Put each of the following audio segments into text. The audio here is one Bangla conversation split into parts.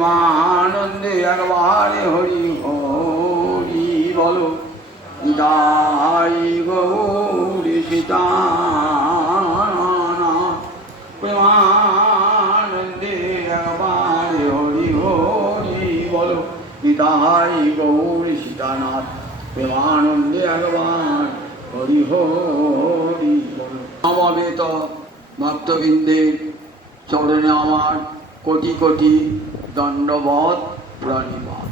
প্রেমানন্দে একবারে হরি হরি বলো, নিতাই গৌর সীতানাথ। প্রেমানন্দে একবারে হরি হরি বলো, নিতাই গৌর সীতানাথ। প্রেমানন্দে একবার হরি হরি বলো। সমবেত ভক্তবৃন্দের চরণে আমার কোটি কোটি দণ্ডবত প্রণিপাত।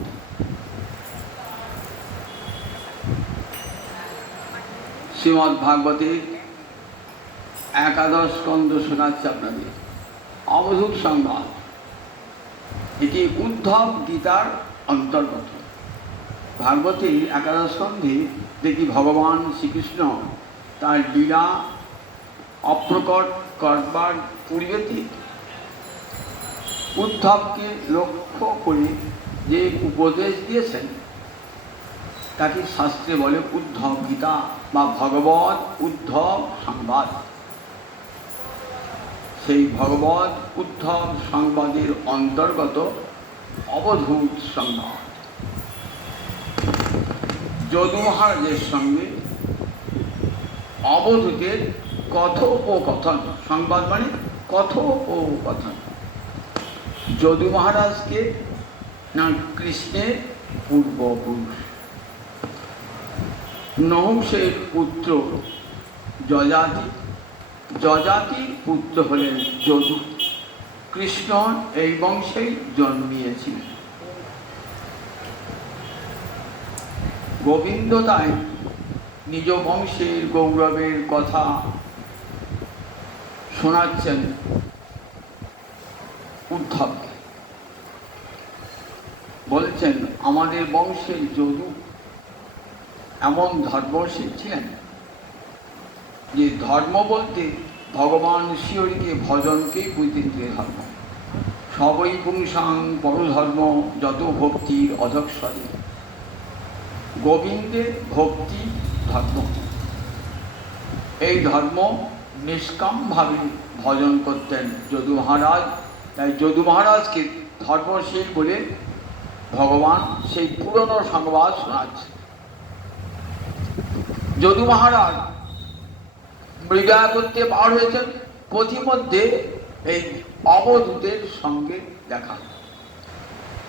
শ্রীমদ্ ভাগবতের একাদশ স্কন্ধ শোনাচ্ছে আপনাদের অবধূত সংবাদ। এটি উদ্ধব গীতার অন্তর্গত। ভাগবতের একাদশ স্কন্ধে দেখি ভগবান শ্রীকৃষ্ণ তার লীলা অপ্রকট করবার পূর্বেতে উদ্ধবকে লক্ষ্য করে যে উপদেশ দিয়েছেন তাকে শাস্ত্রে বলে উদ্ধব গীতা বা ভগবৎ উদ্ধব সংবাদ। সেই ভগবৎ উদ্ধব সংবাদের অন্তর্গত অবধূত সংবাদ। যদু মহারাজের সঙ্গে অবধূতের কথোপকথন। সংবাদ মানে কথোপকথন। যদু মহারাজকে না কৃষ্ণের পূর্বপুরুষ নহুষের পুত্র যজাতি, যজাতির পুত্র হলেন যদু। কৃষ্ণ এই বংশেই জন্মিয়েছিলেন। গোবিন্দ তাই নিজ বংশের গৌরবের কথা শোনাচ্ছেন উদ্ধবকে। বলছেন আমাদের বংশের যদু এমন ধর্মশীল ছিলেন যে ধর্ম বলতে ভগবান শ্রীহরিকে ভজনকেই বুঝতে ধর্ম। সবই পুংসাং পরধর্ম যত ভক্তির অধঃস্বরে। গোবিন্দের ভক্তি ধর্ম। এই ধর্ম নিষ্কামভাবে ভজন করতেন যদু মহারাজ। তাই যদু মহারাজকে ধর্মশীল বলে ভগবান সেই পুরনো সংবাদ শোনাচ্ছে। যদু মহারাজ মৃগয়া করতে বার হয়েছেন, পথিমধ্যে এই অবধূতের সঙ্গে দেখা।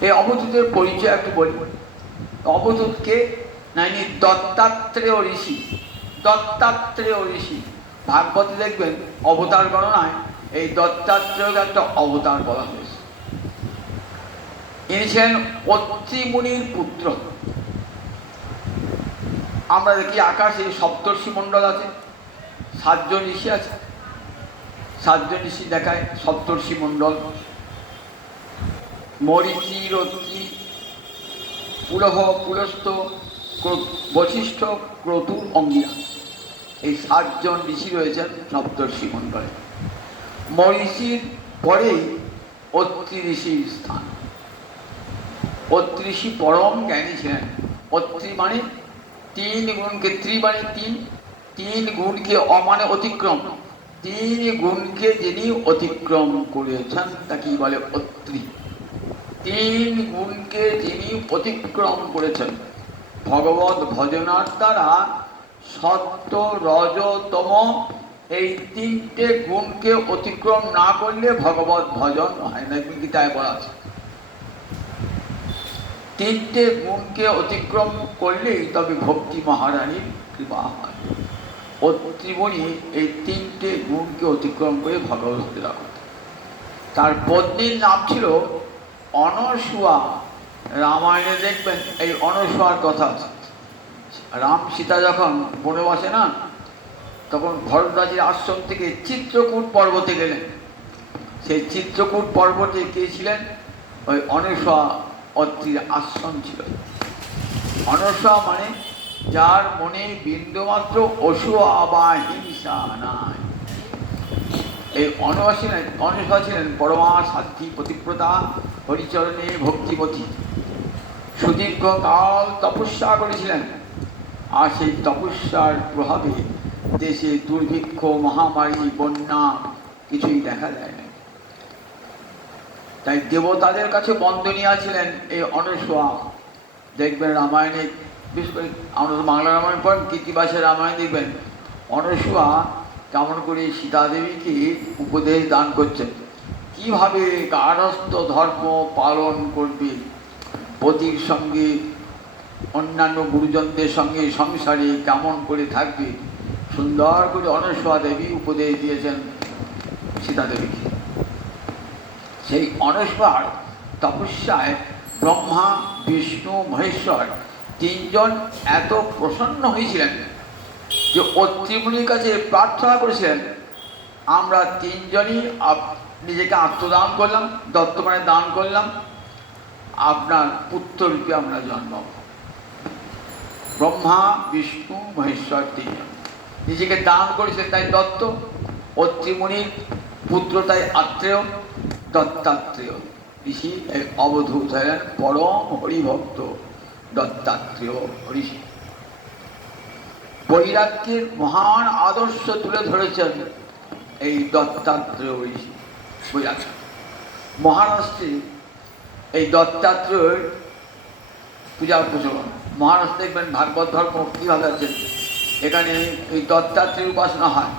এই অবধূতের পরিচয় একটু বলি। অবধূতকে নাইনি দত্তাত্রেয় ঋষি। দত্তাত্রেয় ঋষি ভাগবতে দেখবেন অবতার গণনায় এই দত্তাত্রেয়কে একটা অবতার বলা হয়েছে। ইনি ছিলেন অত্রি মুনির পুত্র। আমরা দেখি আকাশে সপ্তর্ষি মণ্ডল আছে, 7 জন ঋষি আছে। 7 জন ঋষি দেখায় সপ্তর্ষি মণ্ডল। মরীচি, রত্রি, পুলহ, পুলস্ত, বশিষ্ঠ, ক্রতু, অঙ্গিরা। এই 7 জন ঋষি রয়েছেন সপ্তর্ষি মণ্ডলে। মরীচির পরেই অত্রি ঋষির স্থান। অত্রি ঋষি পরম জ্ঞানী ছিলেন। অত্রি মানে 3 গুণকে, ত্রি মানে 3, 3 গুণকে অমানে অতিক্রম। 3 গুণকে যিনি অতিক্রম করেছেন তাকেই বলে অত্রি। 3 গুণকে যিনি অতিক্রম করেছেন ভগবত ভজনার দ্বারা, সত্য রজ তম এই 3টে গুণকে অতিক্রম না করলে ভগবত ভজন হয় না। গীতায় বলা আছে 3টে গুণকে অতিক্রম করলেই তবে ভক্তি মহারানীর কৃপা হয়। অত্রিমণি এই 3টে গুণকে অতিক্রম করে ভগবত ভক্তি লাভ করতেন। তার পত্নীর নাম ছিল অনসূয়া। রামায়ণে দেখবেন এই অনসূয়ার কথা আছে। রাম সীতা যখন বনবাসে না, তখন ভরদ্বাজের আশ্রম থেকে চিত্রকূট পর্বতে গেলেন। সেই চিত্রকূট পর্বতে কে ছিলেন? ওই অনসূয়া অত্রির আশ্রম ছিল। অনসূয়া মানে যার মনে বিন্দুমাত্র অসূয়া বা হিংসা নাই। এই অনসূয়া ছিলেন পরমা সাধ্বী পতিব্রতা, হরিচরণে ভক্তিমতী। সুদীর্ঘ কাল তপস্যা করেছিলেন। আর সেই তপস্যার প্রভাবে দেশে দুর্ভিক্ষ, মহামারী, বন্যা কিছুই দেখা যায় না। তাই দেবতাদের কাছে বন্দনীয়া ছিলেন এই অনসূয়া। দেখবেন রামায়ণে, বিশেষ করে আমরা তো বাংলা রামায়ণ পড়েন, কৃত্তিবাসের রামায়ণ দেখবেন অনসূয়া কেমন করে সীতাদেবীকে উপদেশ দান করছেন, কীভাবে গার্হস্থ্য ধর্ম পালন করবে, পতির সঙ্গে অন্যান্য গুরুজনদের সঙ্গে সংসারে কেমন করে থাকবে, সুন্দর করে অনসূয়া দেবী উপদেশ দিয়েছেন সীতাদেবীকে। সেই অনসূয়ার তপস্যায় ব্রহ্মা, বিষ্ণু, মহেশ্বর তিনজন এত প্রসন্ন হয়েছিলেন যে অত্রিমুনির কাছে প্রার্থনা করেছিলেন, আমরা তিনজনই নিজেকে আত্মদান করলাম, দত্তমানে দান করলাম, আপনার পুত্ররূপে আমরা জন্ম। ব্রহ্মা, বিষ্ণু, মহেশ্বর তিনজন নিজেকে দান করেছিলেন, তাই দত্ত। অত্রিমুনির পুত্র তাই আত্রেয়, দত্তাত্রেয় ঋষি এক অবধূত হলেন পরম হরিভক্ত দত্তাত্রেয় ঋষি। বৈরাগ্যের মহান আদর্শ তুলে ধরেছেন এই দত্তাত্রেয় ঋষি। বৈরাগ্য মহারাষ্ট্রে এই দত্তাত্রেয়ের পূজার প্রচলন। মহারাষ্ট্রে দেখবেন ভাগবত ধর্ম কীভাবে আছেন, এখানে এই দত্তাত্রেয়ের উপাসনা হয়।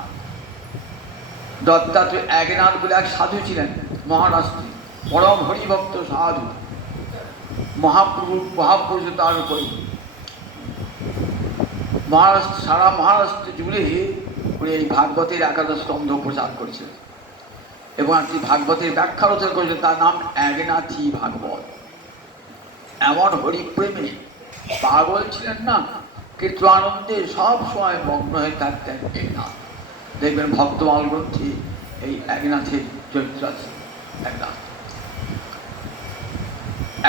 দত্তাত্রেয় একনাথ বলে এক সাধু ছিলেন মহারাষ্ট্রে, পরম হরিভক্ত সাধু, মহাপুরুষ তার উপরে। মহারাষ্ট্র, সারা মহারাষ্ট্র জুড়ে উনি এই ভাগবতের একাদশ স্তম্ভ প্রচার করেছিলেন এবং একটি ভাগবতের ব্যাখ্যা রচনা করেছিলেন, তার নাম একনাথী ভাগবত। এমন হরিপ্রেমে পাগল ছিলেন না, কিন্তু আনন্দে সব সময় মগ্ন হয়ে থাকতেন একনাথ। দেখবেন ভক্তমাল গ্রন্থে এই একনাথের চরিত্র আছে। একনাথ,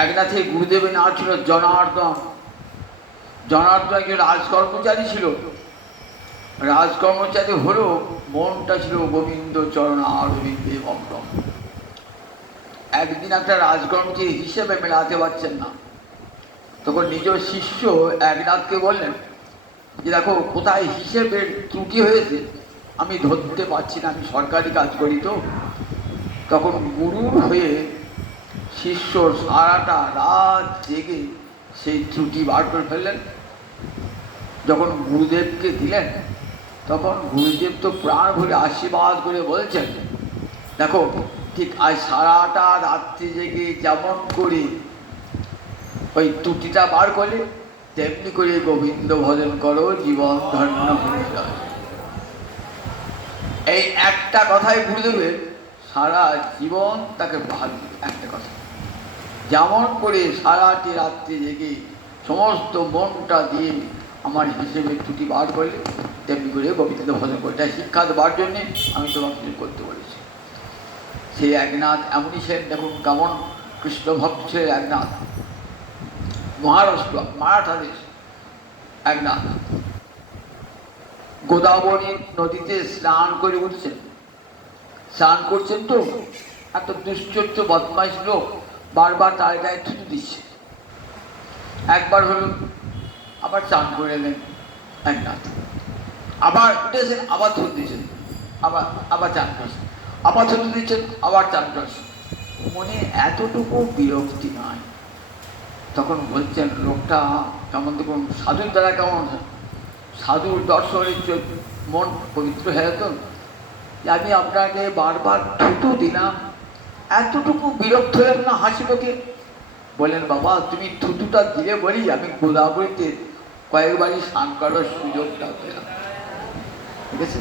একনাথের গুরুদেবের নাম ছিল জনার্দন। জনার্দন একজন রাজকর্মচারী ছিল। রাজকর্মচারী হলেও মনটা ছিল গোবিন্দ চরণ আরবিন্দে মগ্ন। একদিন একটা রাজকর্মচারী হিসেবে মেলাতে পারছেন না, তখন নিজ শিষ্য একনাথকে বললেন যে দেখো কোথায় হিসেবের ত্রুটি হয়েছে, আমি ধরতে পারছি না, আমি সরকারি কাজ করি তো। তখন গুরুর হয়ে শিষ্য সারাটা রাত জেগে সেই ত্রুটি বার করে ফেললেন। যখন গুরুদেবকে দিলেন, তখন গুরুদেব তো প্রাণ ভরে আশীর্বাদ করে বলছেন, দেখো ঠিক আজ সারাটা রাত্রি জেগে যেমন করে ওই ত্রুটিটা বার করলে, তেমনি করে গোবিন্দ ভজন করো, জীবন ধন্য হয়ে যাবে। এই একটা কথাই গুরুদেবের সারা জীবন তাকে ভাবি। একটা কথা, যেমন করে সারাটি রাত্রি জেগে সমস্ত মনটা দিয়ে আমার হিসেবে ত্রুটি বার করলে, তেমনি করে গোবিন্দ ভজন করে। তাই শিক্ষা দেওয়ার জন্যে আমি তোমাকে কিছু করতে বলেছি। সেই একনাথ এমনই ছিলেন, দেখুন কেমন কৃষ্ণ ভক্ত ছিলেন একনাথ। মহারাষ্ট্র, মারাঠা দেশ একনাথ গোদাবরী নদীতে স্নান করে উঠছেন। স্নান করছেন তো এত দুশ্চর্য বদমাইশ লোক বারবার তার গায়ে থুতু দিচ্ছে। একবার হলো, আবার স্নান করে এলেন একনাথ, আবার উঠেছেন, আবার থুতু দিচ্ছেন, আবার আবার চান করছেন, আবার থুতু দিচ্ছেন, আবার চান করছেন। মনে এতটুকু বিরক্তি নাই। তখন বলছেন লোকটা কেমন, দেখুন সাধুর দ্বারা কেমন, সাধুর দর্শনের মন পবিত্র হয়ে যেত। আমি আপনাকে বারবার থুতু দিলাম, এতটুকু বিরক্ত হলেন না হাসি মুখে? বললেন বাবা তুমি থুতুটা দিলে বলি আমি গোদাবরীতে কয়েকবারই স্নান করার সুযোগটা পেলাম। ঠিক আছে,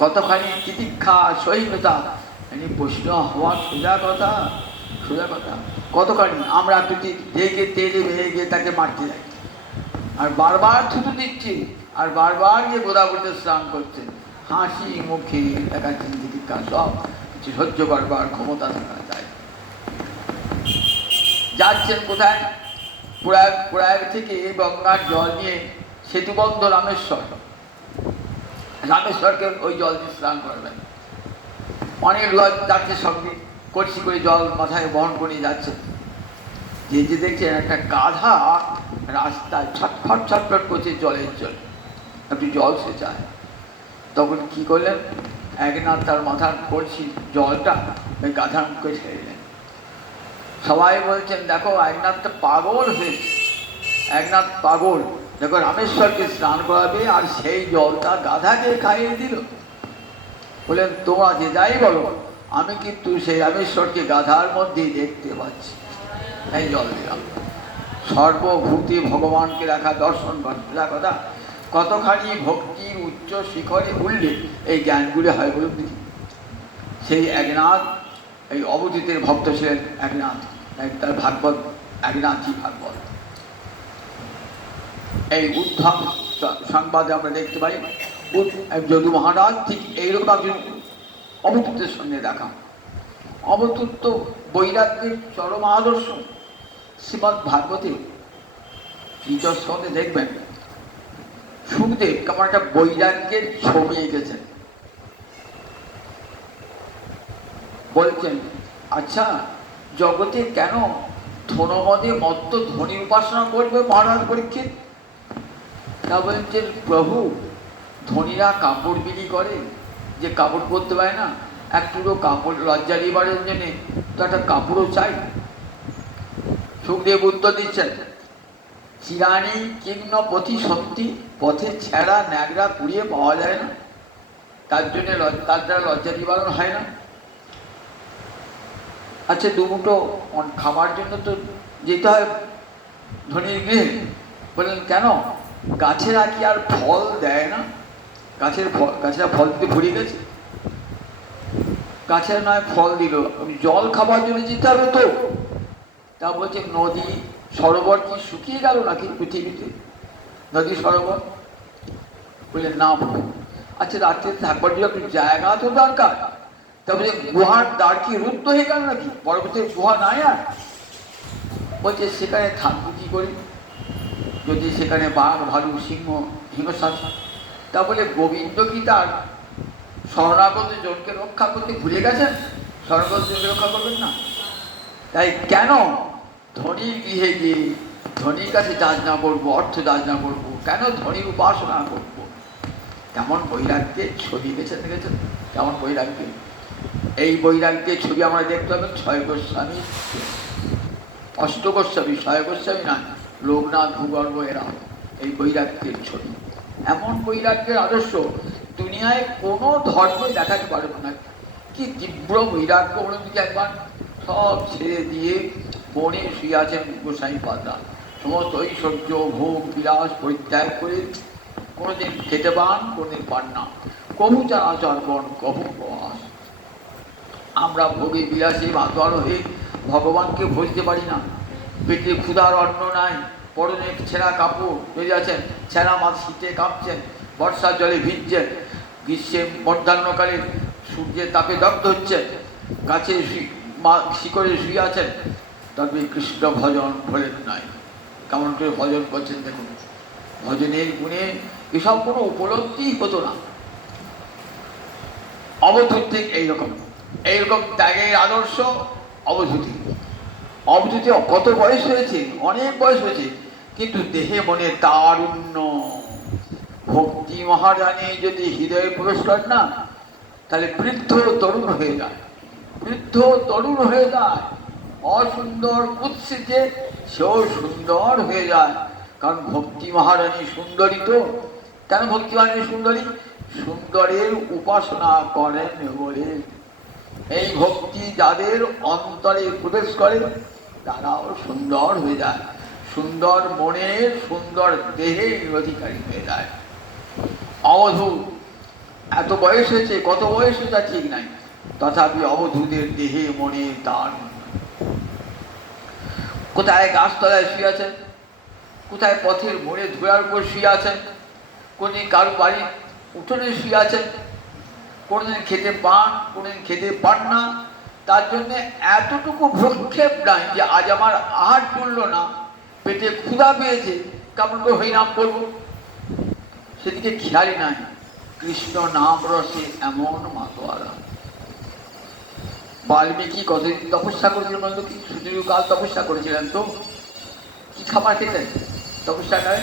কতখানি তিতিক্ষা সহিষ্ণুতা, প্রশ্ন হওয়া সোজা কথা, সোজা কথা। কতখানি আমরা যদি রেগে তেলে ভেগে তাকে মারতে যাই, আর বারবার থুতু দিচ্ছি, আর বারবার গিয়ে গোদাবরীতে স্নান করছে, হাসি মুখে দেখাচ্ছেন তিতিক্ষা, সব কিছু সহ্য করবার ক্ষমতা থাকা যায়। যাচ্ছেন কোথায়? প্রয়াগ থেকে গঙ্গার জল নিয়ে সেতুবন্ধ রামেশ্বর, রামেশ্বরকে ওই জল দিয়ে স্নান করবেন। অনেক লোক যাচ্ছে সঙ্গে, কলসি করে জল মাথায় বহন করে যাচ্ছে। যে দেখছেন একটা গাধা রাস্তায় ছটফট ছটফট করছে জলের জল, একটু জল সে চায়। তখন কি করলেন, একনাথ তার মাথার কলসি জলটা ওই গাধার মুখে ছেড়ে দিলেন। সবাই বলছেন দেখো একনাথ তো পাগল হয়েছে, একনাথ পাগল, দেখো রামেশ্বরকে স্নান করাবে আর সেই জলটা গাধাকে খাইয়ে দিল। বললেন তোমরা যে যাই বলো, আমি কিন্তু সেই রামেশ্বরকে গাধার মধ্যেই দেখতে পাচ্ছি, তাই জল দিলাম। সর্বভূতে ভগবানকে দেখা দর্শন করা কথা, কতখানি ভক্তির উচ্চ শিখরে উঠলে এই জ্ঞানগুলি হয় বলুন দেখি। সেই একনাথ এই অবধূতের ভক্ত ছিলেন একনাথ, তার ভাগবত একনাথই ভাগবত। এই উদ্ধব সংবাদে আমরা দেখতে পাই যদু মহারাজ ঠিক এইরকম একজন অবধূতের সঙ্গে দেখা। অবধূত তো বৈরাগ্যের চরম আদর্শ। শ্রীমদ্ ভাগবতে তৃতীয় দেখবেন সুখদেব কেমন একটা বৈরাগ্যের ছবি এঁকেছেন। বলছেন আচ্ছা জগতে কেন ধনমদে মত্ত ধনী উপাসনা করবে মহারাজ পরীক্ষিত? তা বলছেন প্রভু, ধনীরা কাপড় বিলি করে, যে কাপড় পরতে পারে না, একটুকু কাপড় লজ্জা নিবারের জন্যে তো একটা কাপড়ও চাই। সুখদেব উত্তর দিচ্ছেন চিরানি কিন্ন পথি সত্যি, পথে ছেঁড়া ন্যাগরা কুড়িয়ে পাওয়া যায় না, তার জন্যে তার দ্বারা লজ্জা নিবারণ হয় না। আচ্ছা দুমুটো খাবার জন্য তো যেতে হয় ধনীর গৃহে। বললেন কেন? গাছেরা কি আর ফল দেয় না? গাছেরা ফল দিতে ভরে গেছে? গাছেরা নয় ফল দিল, জল খাবার জন্য যেতে হবে তো। তা বলছে নদী সরোবর কি শুকিয়ে গেল নাকি পৃথিবীতে? নদী সরোবর? বললেন না প্রভু। আচ্ছা রাত্রে থাকবার জন্য একটু জায়গা তো দরকার। তারপরে গুহার দ্বার কি রুদ্ধ হয়ে গেল নাকি? পরবর্তী গুহা নাই আর? বলছে সেখানে থাকবো কি করে যদি সেখানে বাঘ ভালু সিংহ হিংস্র। তা বলে গোবিন্দ কি তার শরণাগত জনকে রক্ষা করতে ভুলে গেছেন? শরণাগত জনকে রক্ষা করবেন না? তাই কেন ধনীর গৃহে গিয়ে ধনীর কাছে যাচনা করবো, অর্থ যাচনা করবো, কেন ধনীর উপাসনা করবো? তেমন বৈরাগ্যের ছবি বেছে দেখেছেন, তেমন বৈরাগ্য। এই বৈরাগ্যের ছবি আমরা দেখতে পাবেন ছয় গোস্বামী, অষ্ট গোস্বামী, ছয় গোস্বামী না, লোকনাথ ভূগর্ভ, এরা এই বৈরাগ্যের ছবি। এমন বৈরাগ্যের আদর্শ দুনিয়ায় কোনো ধর্মে দেখাতে পারবে না। কি তীব্র বৈরাগ্য বলুন দিকে একবার। সব ছেড়ে দিয়ে বনে শুয়ে আছেন গোসাই পাদা, সমস্ত ঐশ্বর্য ভোগ বিলাস পরিত্যাগ করে, কোনোদিন খেতে পান কোনোদিন পান না, কবু চারাচর বন কবু প্রবাস। আমরা ভোগে বিলাসে মাতোয়ার হয়ে ভগবানকে ভজতে পারি না। পেটে ক্ষুধার অন্ন নাই, পরনে ছেঁড়া কাপড় বেরিয়ে আছেন, ছেঁড়া মাছ শীতে কাঁপছেন, বর্ষার জলে ভিজছেন, গ্রীষ্মে মধ্যাহ্নকালে সূর্যের তাপে দগ্ধ হচ্ছে, গাছে শিকড়ে শুয়ে আছেন, তবে কৃষ্ণ ভজন ভোলেন নাই। কেমন করে ভজন করছেন দেখুন। ভজনের গুণে এসব কোনো উপলব্ধি হতো না। অবধূত ঠিক এইরকম ত্যাগের আদর্শ অবধূতি। অবধূতি কত বয়স হয়েছে? অনেক বয়স হয়েছে, কিন্তু দেহে মনে তারুণ্য। ভক্তি মহারানী যদি হৃদয়ে প্রবেশ করেন না, তাহলে বৃদ্ধ তরুণ হয়ে যায়, বৃদ্ধ তরুণ হয়ে যায়। অসুন্দর কুৎসিতে সেও সুন্দর হয়ে যায়, কারণ ভক্তি মহারানী সুন্দরী তো। কেন ভক্তি মহারানী সুন্দরী? সুন্দরের উপাসনা করেন বলে। এই ভক্তি যাদের অন্তরে প্রবেশ করে তারাও সুন্দর হয়ে যায়, সুন্দর মনের সুন্দর দেহের অধিকারী হয়ে যায়। অবধূত এত বয়স হয়েছে, কত বয়স হয়েছে ঠিক নাই, তথাপি অবধূতের দেহে মনে তার। কোথায় গাছতলায় শুয়ে আছেন, কোথায় পথের মোড়ে ধুলার উপর শুয়ে আছেন, কোনদিন কারো বাড়ির উঠোনে শুয়ে আছেন, কোনোদিন খেতে পান কোনোদিন খেতে পান না। তার জন্যে এতটুকু ভ্রক্ষেপ নাই যে আজ আমার আহার চলল না, পেটে ক্ষুধা পেয়েছে, কেমন করে হরিনাম করবো, সেদিকে খেয়ালই নাই। কৃষ্ণ নাম রসে এমন মাতোয়ারা। বাল্মীকি কতদিন তপস্যা করেছিলেন বলতো? কি সুদীর্ঘকাল তপস্যা করেছিলেন তো। কি খাবার খেতেন তপস্যাটায়?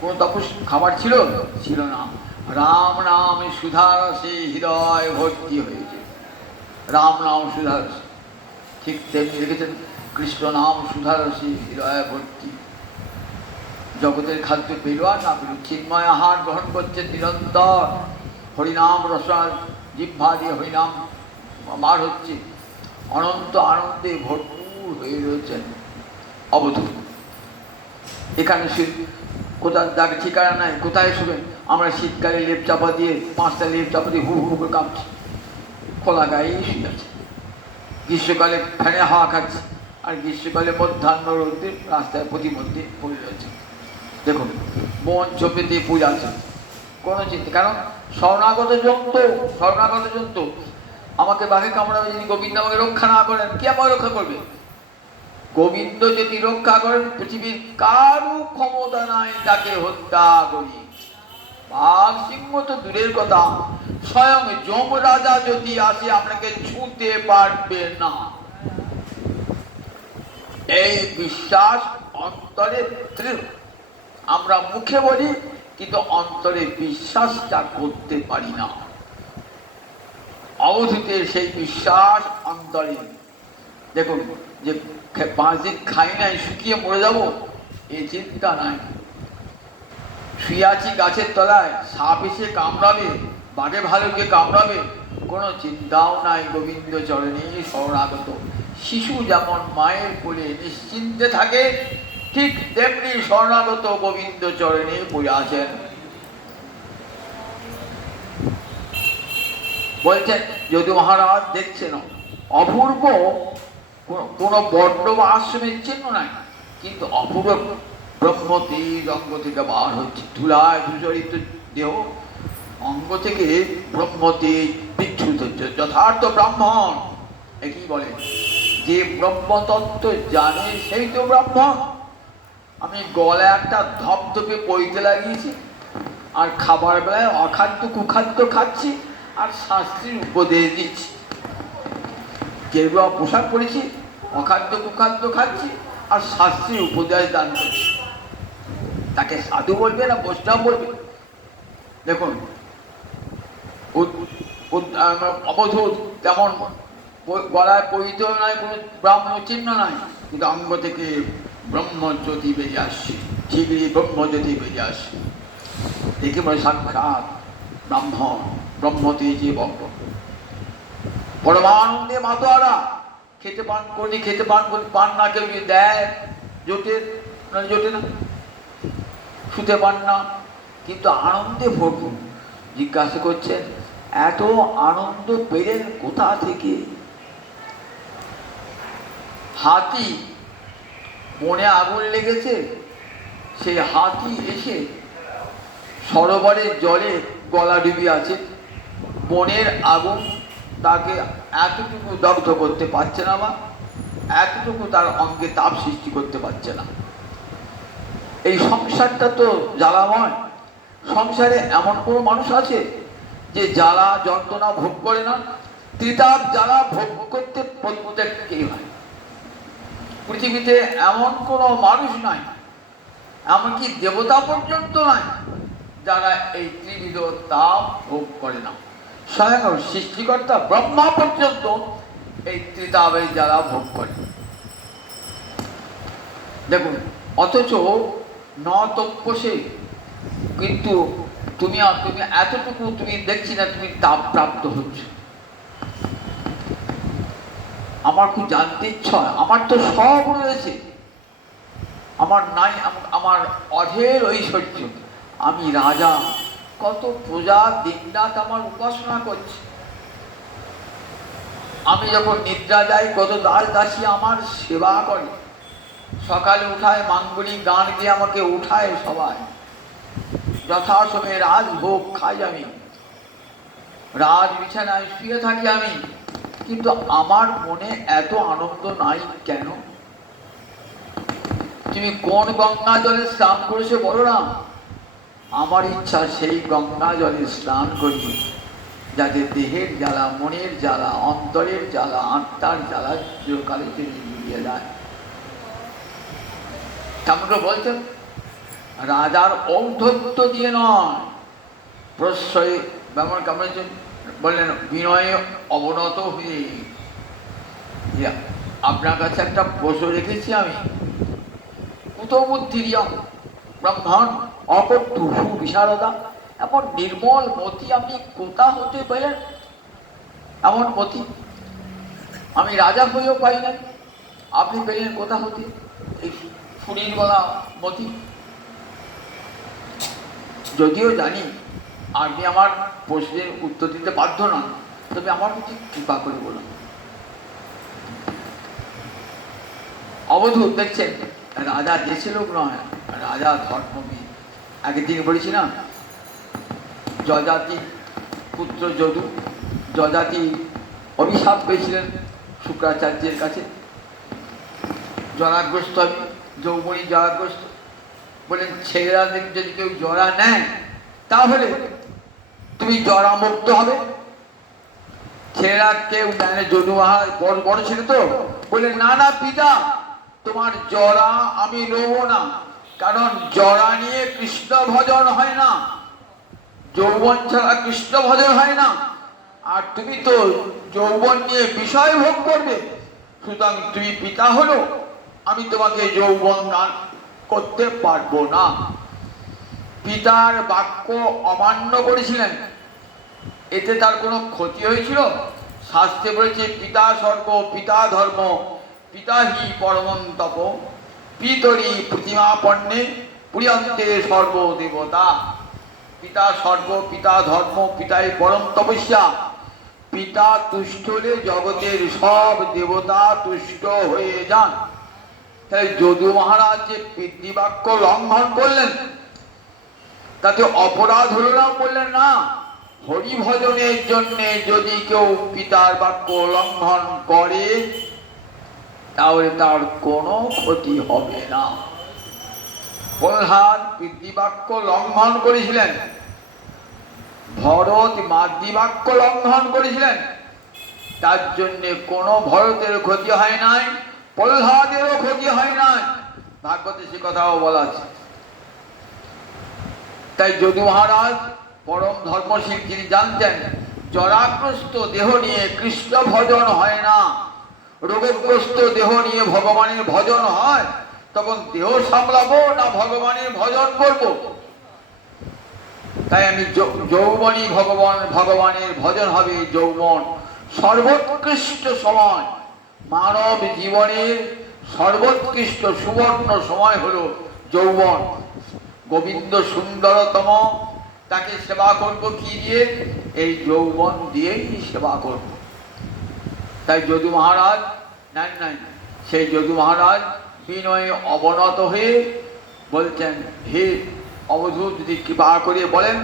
কোনো খাবার ছিল? ছিল না। রাম নাম সুধারসে হৃদয় ভর্তি হয়েছে, রাম নাম সুধারসে। ঠিক তেমনি লিখেছেন কৃষ্ণ নাম সুধারসী হৃদয় ভর্তি, জগতের খাদ্য পেলো আর না পেলো চিন্ময় আহার গ্রহণ করছেন নিরন্তর, হরিনাম রসাল জিহ্বা দিয়ে হরিনাম মার হচ্ছে, অনন্ত আনন্দে ভরপুর হয়ে রয়েছেন অবধূত। এখানে কোথায় যাকে ঠিকানা নাই, কোথায় শুবেন? আমরা শীতকালে লেপ চাপা দিয়ে 5টা লেপ চাপা দিয়ে হু হু করে কাঁপছি, খোলা গায়েই শুয়ে আছে। গ্রীষ্মকালে ফ্যানে হাওয়া খাচ্ছে, আর গ্রীষ্মকালে মধ্যাহ্ন রোদে রাস্তায় প্রতিমধ্যে পড়ে রয়েছে। দেখুন বন ঝোপেতে ফুল আছে, কোনো চিন্তা, কারণ শরণাগত জন্তু। আমাকে বাঘে কামড়াবে, যদি গোবিন্দ আমাকে রক্ষা না করেন, কে আমাকে রক্ষা করবে? গোবিন্দ যদি রক্ষা করেন, পৃথিবীর কারো ক্ষমতা নাই তাকে হত্যা করি। বাঘ সিংহ তো দূরের কথা, স্বয়ং যমরাজা যদি আসে আপনাকে ছুঁতে পারবে না। এই বিশ্বাস অন্তরে দৃঢ়। আমরা মুখে বলি কিন্তু অন্তরে বিশ্বাসটা করতে পারি না। অবধূতের সেই বিশ্বাস অন্তরে। দেখুন যে 5 দিন খাই নাই, শুকিয়ে মরে যাব, এই চিন্তা নাই। শুয়ে আছি গাছের তলায়, সাপ এসে কামড়াবে, বাঘে ভালুকে কামড়াবে, কোনো চিন্তাও নাই। গোবিন্দ চরণে শরণাগত। শিশু যেমন মায়ের কোলে নিশ্চিন্তে থাকে, ঠিক তেমনি শরণাগত গোবিন্দ চরণে পড়ে আছেন। বলছেন যদি মহারাজ দেখছেন অপূর্ব কোন বড্ড বা আশ্রমের চিহ্ন নাই, কিন্তু অপূর্ব ব্রহ্মতেজ অঙ্গ থেকে বার হচ্ছে, ধুলায় ধূসরিত দেহ, অঙ্গ থেকে ব্রহ্মতেজ বিচ্ছুত হচ্ছে। যথার্থ ব্রাহ্মণ একই বলে, যে ব্রহ্মতত্ত্ব জানে সেই তো ব্রাহ্মণ। আমি গলায় একটা ধপধপে পইতে লাগিয়েছি, আর খাবার বেলায় অখাদ্য কুখাদ্য খাচ্ছি, আর শাস্ত্রীর উপদেশ দিচ্ছি। যেগুলো পোশাক পরেছি, অখাদ্য কুখাদ্য খাচ্ছি, আর শাস্ত্রীর উপদেশ দান করছি। তাকে সাধু বলবে না বৈষ্ণব বলবে? দেখুন অবধূত তেমন গলায় পরিহিত নাই, কোনো ব্রাহ্মণ চিহ্ন নাই, কিন্তু অঙ্গ থেকে ব্রহ্মজ্যোতি বেরিয়ে আসছে, ঠিকই ব্রহ্মজ্যোতি বেরিয়ে আসছে। দেখে বলে সাক্ষাৎ ব্রাহ্মণ, ব্রহ্মতেজে বক্র। পরমানন্দে মাতোয়ারা। খেতে পান করি, পান না, কেউ যদি দেয় জোটে না, শুতে পান না, কিন্তু আনন্দে ভরপুর। জিজ্ঞাসা করছেন এত আনন্দ পেলেন কোথা থেকে? হাতি বনে আগুন লেগেছে, সেই হাতি এসে সরোবরের জলে গলা ডুবি আছে, বনের আগুন তাকে এতটুকু দগ্ধ করতে পারছে না, বা এতটুকু তার অঙ্গে তাপ সৃষ্টি করতে পারছে না। এই সংসারটা তো জ্বালাময়। সংসারে এমন কোনো মানুষ আছে যে জ্বালা যন্ত্রণা ভোগ করে না? ত্রিতাপ জ্বালা ভোগ করতে প্রত্যেককেই হয়। পৃথিবীতে এমন কোনো মানুষ নাই, এমনকি দেবতা পর্যন্ত নাই, যারা এই ত্রিবিধ তাপ ভোগ করে না। স্বয়ং সৃষ্টিকর্তা ব্রহ্মা পর্যন্ত এই ত্রিতাপের জ্বালা ভোগ করে। দেখুন অথচ ন তপস্যে, কিন্তু তুমি এতটুকু তুমি দেখছি না, তুমি তাপ প্রাপ্ত হচ্ছ। আমার খুব জানতে ইচ্ছা হয়, আমার তো সব রয়েছে, আমার নাই, আমার অধের ঐশ্বর্য, আমি রাজা, কত প্রজা দিনরাত আমার উপাসনা করছে। আমি যখন নিদ্রা যাই, কত দাস দাসী আমার সেবা করে, সকালে উঠায় মাঙ্গলিক গান দিয়ে আমাকে উঠায় সবাই, যথাসময়ে রাজভোগ খাই আমি, রাজ বিছানায় শুয়ে থাকি আমি, কিন্তু আমার মনে এত আনন্দ নাই কেন? তুমি কোন গঙ্গা জলে স্নান করেছো বলো না? আমার ইচ্ছা সেই গঙ্গা জলে স্নান করি, যাতে দেহের জ্বালা, মনের জ্বালা, অন্তরের জ্বালা, আত্মার জ্বালা চিরকালে মিলিয়ে যায়। ঠাকুর বলছেন রাজার ঔদ্ধত্য দিয়ে নয়, প্রশ্রয়ে ব্যবহার বললেন বিনয়ে অবনত হয়ে। আপনার কাছে একটা প্রশ্ন রেখেছি আমি। কুতবুদ্ধিরিয়াম ব্রহ্মণ অকট্টু সুবিশারদা, এমন নির্মল মতি আপনি কোথা হতে পেলেন? এমন মতি আমি রাজা হয়েও পাই নাই, আপনি পেলেন কোথা হতে এই ফুরির গলা মতি? যদিও জানি আপনি আমার প্রশ্নের উত্তর দিতে বাধ্য নন, তবে আমার প্রতি কৃপা করে বলুন। অবধূত দেখছেন, রাজা দেশে লোক নয়, রাজা ধর্মবীর। আগের দিন বলেছি না, যজাতি পুত্র যদু, যজাতি অভিশাপ পেয়েছিলেন শুক্রাচার্যের কাছে, জরাগ্রস্ত হবে, যৌবনী জরাগ্রস্ত। বলেন ছেলেরা যদি কেউ জরা নেয় তাহলে তুমি জরামুক্ত হবে। ছেলেরা কেউ নেয়, যদু মহারাজ বড় বড় ছেলে তো, বললেন না না পিতা, তোমার জরা আমি নেব না, কারণ জরা নিয়ে কৃষ্ণ ভজন হয় না, যৌবন ছাড়া কৃষ্ণ ভজন হয় না, আর তুমি তো যৌবন নিয়ে বিষয় ভোগ করবে, সুতরাং তুমি পিতা হলো, আমি তোমাকে যৌবন দান করতে পারবো না। পিতার বাক্য অমান্য করেছিলেন, এতে তার কোনো ক্ষতি হয়েছিল? শাস্ত্রে বলেছে পিতা স্বর্গ পিতা ধর্ম পিতা হি পরমং তপ পিতরি প্রতিমাপন্নে পুরিয়ন্তে সর্বদেবতা। পিতা স্বর্গ পিতা ধর্ম পিতাই পরম তপস্যা। পিতা তুষ্ট হলে জগতের সব দেবতা তুষ্ট হয়ে যান। তাই যদু মহারাজ যে পিতৃবাক্য লঙ্ঘন করলেন তাতে অপরাধ হলো না? বললেন না, হরিভজনের জন্য যদি কেউ পিতার বাক্য লঙ্ঘন করে তাহলে তার কোনো ক্ষতি হবে না। প্রহ্লাদ পিতৃবাক্য লঙ্ঘন করেছিলেন, ভরত মাতৃবাক্য লঙ্ঘন করেছিলেন, তার জন্য কোনো ভরতের ক্ষতি হয় নাই, প্রহ্লাদেরও ক্ষতি হয় নাই। ভাগবতে সে কথাও বলা আছে। তাই যদু মহারাজ পরম ধর্মশীল, তিনি জানতেন জরাগ্রস্ত দেহ নিয়ে কৃষ্ণ ভজন হয় না, রোগগ্রস্ত দেহ নিয়ে ভগবানের ভজন হয়। তখন দেহ সামলাবো না ভগবানের ভজন করব? তাই আমি যৌবনী ভগবানের ভজন হবে। যৌবন সর্বোৎকৃষ্ট সময়, মানব জীবনের সর্বোৎকৃষ্ট সুবর্ণ সময় হলো যৌবন। গোবিন্দ সুন্দরতম, তাকে সেবা করব কি দিয়ে? এই যৌবন দিয়েই সেবা করব। তাই যদু মহারাজ নাই, সেই যদু মহারাজ বিনয়ে অবনত হয়ে বলছেন, হে অবধূত, যদি কৃপা করে বলেন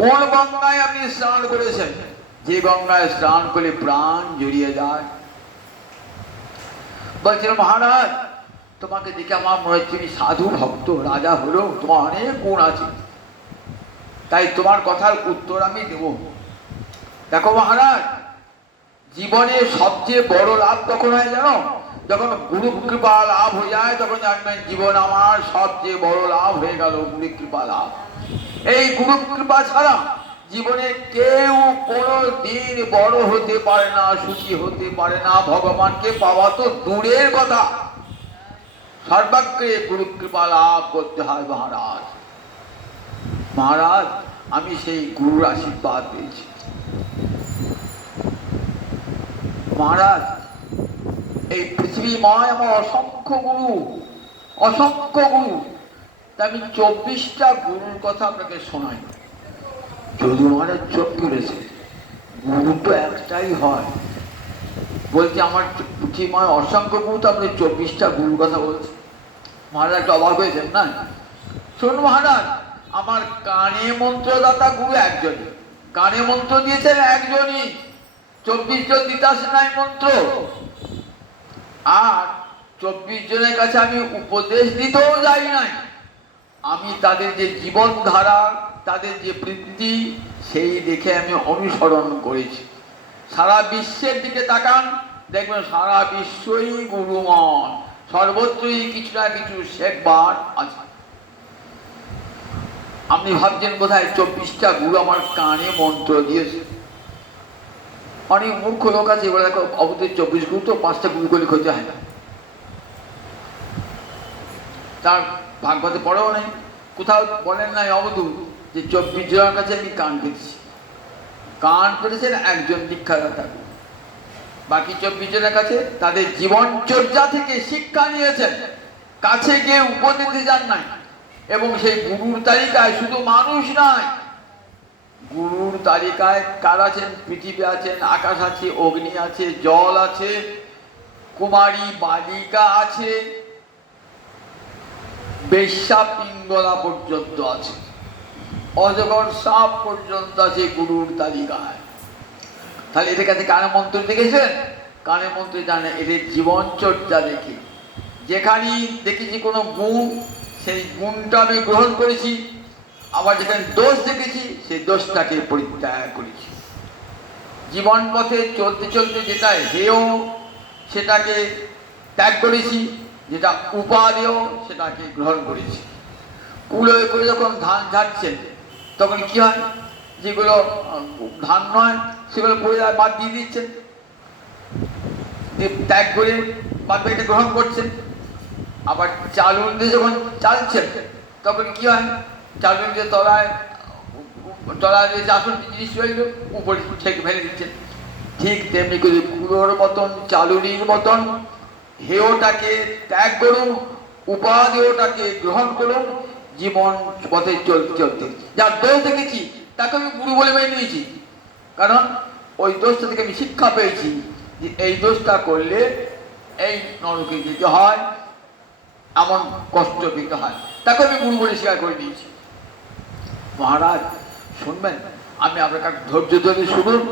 কোন গঙ্গায় আপনি স্নান করেছেন? যে গঙ্গায় স্নান করে প্রাণ জড়িয়ে যায়। বলছেন মহারাজ, তোমাকে দেখে আমার মনে হচ্ছে তুমি সাধু ভক্ত, রাজা হলেও তোমার অনেক গুণ আছে, তাই তোমার কথার উত্তর আমি দেব। দেখো মহারাজ, জীবনে সবচেয়ে বড় লাভ তখন হয় জানো, যখন গুরু কৃপা লাভ হয়ে যায়, তখন জানবেন জীবন আমার সবচেয়ে বড় লাভ হয়ে গেল, গুরু কৃপা লাভ। এই গুরু কৃপা ছাড়া জীবনে কেউ কোনো দিন বড় হতে পারে না, সুখী হতে পারে না, ভগবানকে পাওয়া তো দূরের কথা। সর্বাগ্রে গুরু কৃপা লাভ করতে হয় মহারাজ। মহারাজ, আমি সেই গুরুর আশীর্বাদ পেয়েছি। মহারাজ, এই পৃথিবীময় আমার অসংখ্য গুরু, অসংখ্য গুরু। তা আমি 24টা গুরুর কথা আপনাকে শোনাই। যদু মহারাজ চোখ তুলেছে, গুরু তো একটাই হয়। বলছে আমার পৃথিবীময় অসংখ্য গুরু, তো আপনি 24টা গুরুর কথা বলছেন। মহারাজ অবাক হয়েছেন না? শুনুন মহারাজ, আমার কানে মন্ত্রদাতা গুরু একজনই, কানে মন্ত্র দিয়েছেন একজনই, 24 জন দিতে আসে নাই মন্ত্র। আর 24 জনের কাছে আমি উপদেশ দিতেও যাই নাই, আমি তাদের যে জীবনধারা, তাদের যে বৃত্তি, সেই দেখে আমি অনুসরণ করেছি। সারা বিশ্বের দিকে তাকান, দেখবেন সারা বিশ্বই গুরুময়, সর্বত্রই কিছু না কিছু শেখবার আছে। আপনি ভাবছেন কোথায় 24টা গুরু আমার কানে মন্ত্র দিয়েছে? অনেক মূর্খ লোক আছে, এবার দেখো অবধি 24 গুরু তো 5টা গুরু করলে ক্ষতি হয় না, তার ভাগবতে পড়েও নেই, কোথাও বলেন নাই অবধূত যে 24 জনের কাছে আমি কান পেতেছি। কান পেতেছেন একজন দীক্ষাদাতা ঠাকুর, বাকি 24 জনের কাছে তাদের জীবনচর্যা থেকে শিক্ষা নিয়েছেন, কাছে গিয়ে উপদেশ দিতে যান নাই। এবং সেই গুরুর তালিকায় শুধু মানুষ নয়, গুরুর তালিকায় কার আছেন? পৃথিবী আছেন, আকাশ আছে, অগ্নি আছে, জল আছে, কুমারী বালিকা আছে, বেশ্যা পিঙ্গলা পর্যন্ত আছে, অজগর সাপ পর্যন্ত আছে গুরুর তালিকায়। তাহলে এদের কাছে কানে মন্ত্র দেখেছেন? কানে মন্ত্র জানে, এদের জীবনচর্যা দেখে যেখানেই দেখেছি কোনো গুণ, সেই গুণটা আমি গ্রহণ করেছি, আবার যেখানে দোষ দেখেছি সেই দোষটাকে পরিত্যাগ করেছি। জীবন পথে চলতে চলতে যেটা হেয় সেটাকে ত্যাগ করেছি, যেটা উপাদেয় সেটাকে গ্রহণ করেছি। কুলোয় করে যখন ধান ঝাড়ছেন তখন কি হয়? যেগুলো ধান নয় সেগুলো পড়ে বাদ দিয়ে দিচ্ছেন, ত্যাগ করে বাদ বাকিটা গ্রহণ করছেন। আবার চালুন দিয়ে যখন চালছেন তখন কি হয়? চালুন দিয়ে তলায় যে চাষন জিনিস রইল উপরে ছেঁকে ফেলে দিচ্ছেন। ঠিক তেমনি করে কুলোর মতন, চালুনির মতন হেয়টাকে ত্যাগ করুন, উপাদেয়টাকে গ্রহণ করুন। জীবন পথে চলতে চলতে যার দোষ দেখেছি তাকে আমি গুরু বলে মেনে নিয়েছি, কারণ ওই দোষটা থেকে আমি শিক্ষা পেয়েছি যে এই দোষটা করলে এই নরকে যেতে হয়, এমন কষ্ট পেতে হয়, তাকে আমি গুরু বলে স্বীকার করে নিয়েছি। মহারাজ শুনবেন, আমি আপনাকে ধৈর্য ধরে শুনুন,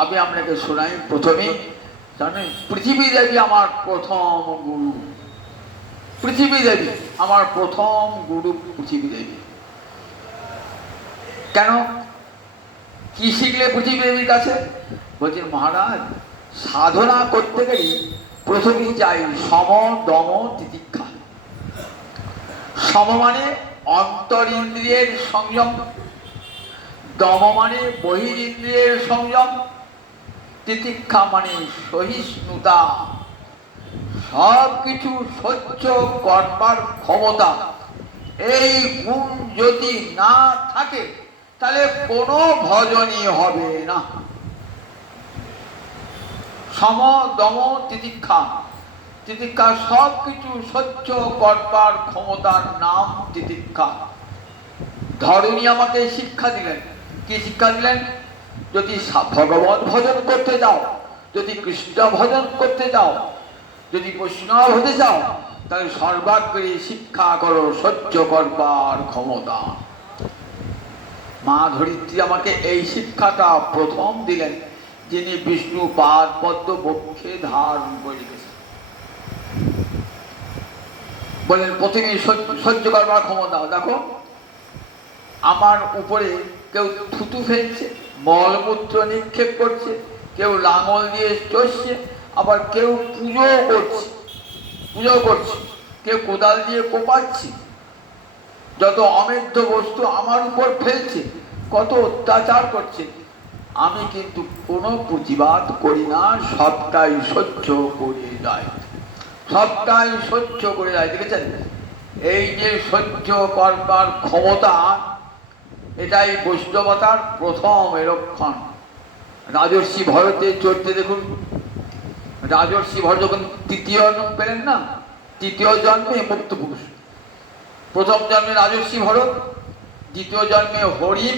আমি আপনাকে শোনাই। প্রথমেই জানেন, পৃথিবী দেবী আমার প্রথম গুরু। পৃথিবী দেবী আমার প্রথম গুরু, পৃথিবী দেবী। কেন? কি শিখলে পৃথিবী দেবীর কাছে? বলছেন মহারাজ, সাধনা করতে গেলে প্রথমেই চাই সম দম তিতিক্ষা। সম মানে অন্তর ইন্দ্রিয়ের সংযম, দম মানে বহির ইন্দ্রিয়ের সংযম, তিতিক্ষা মানে সহিষ্ণুতা, সব কিছু সহ্য করবার ক্ষমতা। এই গুণ যদি না থাকে তাহলে কোনো ভজনই হবে না। সম দম তিতিক্ষা, তিতিক্ষা সব কিছু সহ্য করবার ক্ষমতার নাম তিতিক্ষা। ধরণী আমাকে শিক্ষা দিলেন। কি শিক্ষা দিলেন? যদি ভগবত ভজন করতে যাও, যদি কৃষ্ণ ভজন করতে যাও, যদি বৈষ্ণব হতে চাও, তাহলে সর্বাগ্রে শিক্ষা করো সহ্য করবার ক্ষমতা। মা ধরিত্রী আমাকে এই শিক্ষাটা প্রথম দিলেন, যিনি বিষ্ণু পাদ পদ্ম বক্ষে ধারণ করে গেছেন। বলেন প্রথমে সহ্য করবার ক্ষমতা। দেখো, আমার উপরে কেউ থুতু ফেলছে, মলমূত্র নিক্ষেপ করছে, কেউ লাঙল দিয়ে চষছে, আবার কেউ পুজো করছে, কেউ কোদাল দিয়ে কোপাচ্ছে, যত অমেধ্য বস্তু আমার উপর ফেলছে, কত অত্যাচার করছে, আমি কিন্তু কোনো প্রতিবাদ করি না, সবটাই সহ্য করে যাই, সবটাই সহ্য করে যায়। দেখেছেন, এই যে সহ্য করবার ক্ষমতা, এটাই বৈষ্ণবতার প্রথম লক্ষণ। রাজর্ষি ভরতে চড়তে দেখুন, রাজর্ষি ভর যখন তৃতীয় জন্ম পেলেন না, তৃতীয় জন্মে মুক্ত পুরুষ, প্রথম জন্মে রাজর্ষি ভরত, দ্বিতীয় জন্মে হরিণ,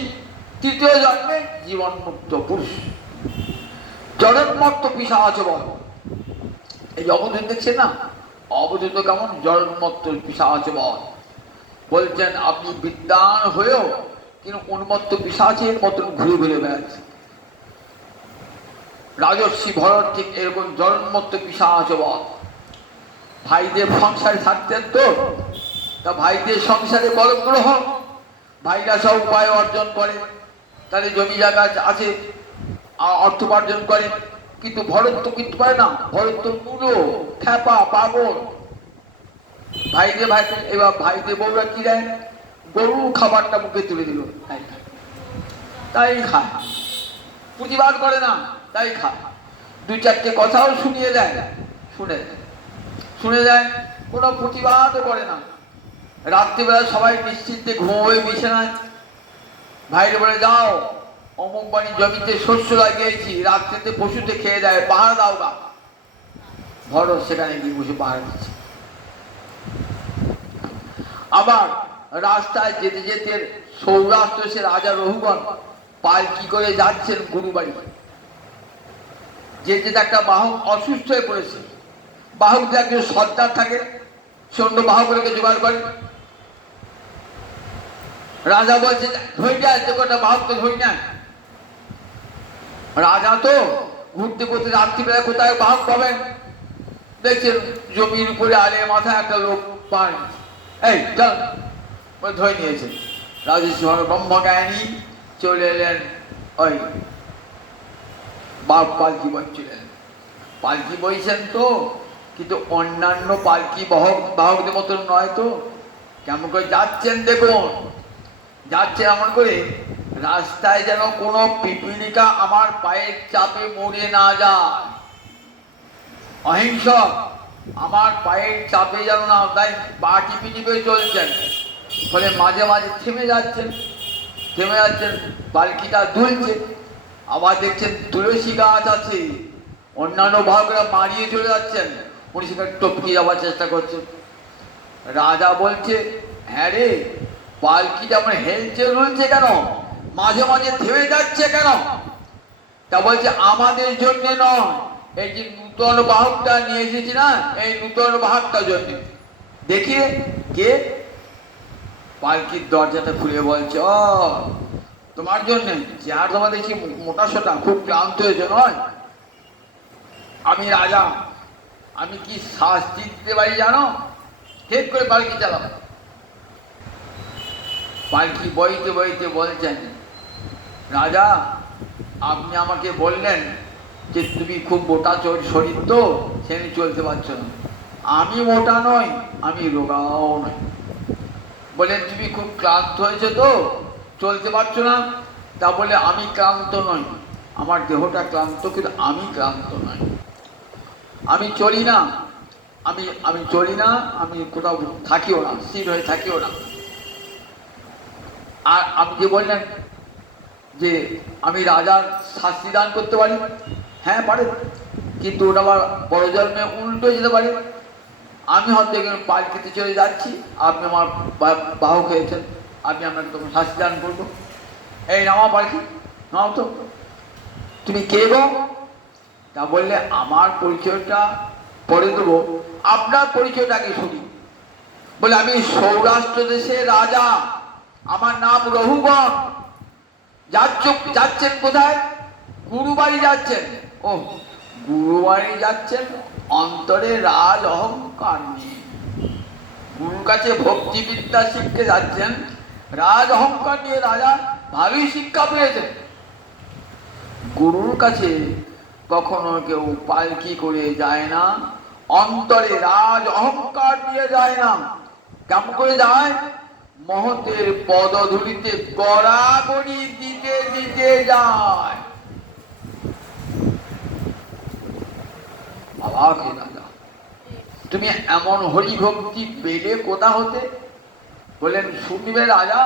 তৃতীয় জন্মে জীবন মুক্ত পুরুষ। জড়ন্মত্ত পিশাচ বল। এই অবধূত দেখছেন না, অবধূত কেমন? জড়ন্মত্ত পিশাচ বল। বলছেন আপনি বিদ্বান হয়েও কিন্তু উন্মত্ত পিশাচের মতন ঘুরে ঘুরে বেড়াচ্ছে। রাজর্ষি ভরত ঠিক এরকম জড়ন্মত্ত পিশাচ বল। ভাইদের সংসারে থাকতেন তো, তা ভাইদের সংসারে বল গ্রহ, ভাইরা সব উপায় অর্জন করে, তাদের জমি জায়গা আছে, অর্থ উপার্জন করে, কিন্তু ভরত তো কিন্তু পারে না। ভরত তো মূলো খ্যাপা পাগল। ভাইদের এবার ভাইদের বউরা কি দেয়? গরু খাবারটা মুখে তুলে দিল, তাই খায়। প্রতিবাদ করে না, তাই খায়। দু চারটে কথাও শুনিয়ে দেয়, শুনে দেয়, কোনো প্রতিবাদও করে না। রাত্রিবেলা সবাই নিশ্চিন্তে ঘুমোবে বিছানায়। ভাইরে বলে, যাও অমুক বাড়ির জমিতে শস্য লাগিয়েছি, রাত্রিতে পশুতে খেয়ে দেয়, পাহাড় দাও গা। ভরত সেখানে গিয়ে বসে পাহাড় দিচ্ছে। আবার রাস্তায় যেতে যেতে সৌরাষ্ট্র সে রাজা রঘুগণ পালকি করে যাচ্ছেন গুরুবাড়ি। যেতে একটা বাহক অসুস্থ হয়ে পড়েছে। বাহক যে একজন সর্দার থাকে, সে অন্য বাহকগুলোকে জোগাড় করে। রাজা বলছে, ধরে যায় তো কটা বাহককে ধরি না। রাজা তো ঘুরতে ঘুরতে রাত্রিবেলা কোথায় বাহক পাবেন? দেখছেন জমির উপরে আলে মাথায় একটা লোক পান, এই চল ধরে নিয়েছে। রাজর্ষি ব্রহ্মজ্ঞানী চলে এলেন, ওই বাপ পালকি বইছিলেন। পালকি বইছেন তো, কিন্তু অন্যান্য পালকি বাহকদের মতন নয় তো। কেমন করে যাচ্ছেন দেখুন, যাচ্ছে এমন করে রাস্তায় যেন কোনো পিপিলিকা আমার পায়ের চাপে মরে না যায়। অহিংসক আমার পায়ের চাপে যেন না, তাই পা টিপে টিপে চলছেন। ফলে মাঝে মাঝে থেমে যাচ্ছেন, পালকিটা দুলছে। আবার দেখছেন তুলসী গাছ আছে, অন্যান্য বাহকরা মারিয়ে চলে যাচ্ছেন, উনি সেখানে টপকে যাওয়ার চেষ্টা করছেন। রাজা বলছে, হ্যাঁ রে, পালকি যেমন হেলছে রুলছে কেন, মাঝে মাঝে থেমে যাচ্ছে কেন? তা বলছে, আমাদের জন্য নয়, এই যে নূতন বাহকটা নিয়ে এসেছি না, এই নূতন বাহকটার জন্য। দেখি কে? পালকির দরজাটা খুলে বলছে, ও তোমার জন্য। যার তোমার দেখছি মোটা সোটা, খুব ক্লান্ত হয়েছে নয়? আমি রাজা, আমি কি শাস্তি দিতে পারি জানো? ঠিক করে পালকি চালাবো। পালকি বইতে বইতে বলছেন, রাজা আপনি আমাকে বললেন যে তুমি খুব মোটা শরীর তো, সেখানে চলতে পারছো না। আমি মোটা নই, আমি রোগাও নই। বলেন তুমি খুব ক্লান্ত হয়েছে তো, চলতে পারছো না। তা বলে আমি ক্লান্ত নই, আমার দেহটা ক্লান্ত, কিন্তু আমি ক্লান্ত নই। আমি চলি না, আমি চলি না, আমি কোথাও থাকিও না, স্থির হয়ে থাকিও না। আর আপনি যে বললেন যে আমি রাজার শাস্তি দান করতে পারি, হ্যাঁ পারে, কিন্তু ওটা আবার বড় জন্মে উল্টো যেতে পারে। আমি হয়তো এখানে পালকিতে চলে যাচ্ছি, আপনি আমার বাহক হয়েছেন, আমি আপনাকে তখন শাস্তি দান করবো। এই নামা পালকি, নাও তো। তুমি কে গো? তা বললে, আমার পরিচয়টা পরে দেবো, আপনার পরিচয়টা আগে শুনি। বলে, আমি সৌরাষ্ট্র দেশের রাজা, আমার নাম রঘুগণ। যাচ্ছেন কোথায়? গুরুবাড়ি যাচ্ছেন। ও, গুরুবাড়ি যাচ্ছেন, অন্তরে রাজ অহংকার নিয়ে। গুরুর কাছে ভক্তিবিদ্যা শিখতে যাচ্ছেন, রাজ অহংকার নিয়ে। রাজা ভালোই শিক্ষা পেয়েছেন। গুরুর কাছে কখনো কেউ পালকি করে যায় না, অন্তরে রাজ অহংকার নিয়ে যায় না। কেমন করে যায়? মহতের পদধূলিতে গড়াগড়ি দিতে দিতে যায়। রাজা, তুমি এমন হরিভক্তি পেলে কোথা হতে? বলেন, শুনবে রাজা,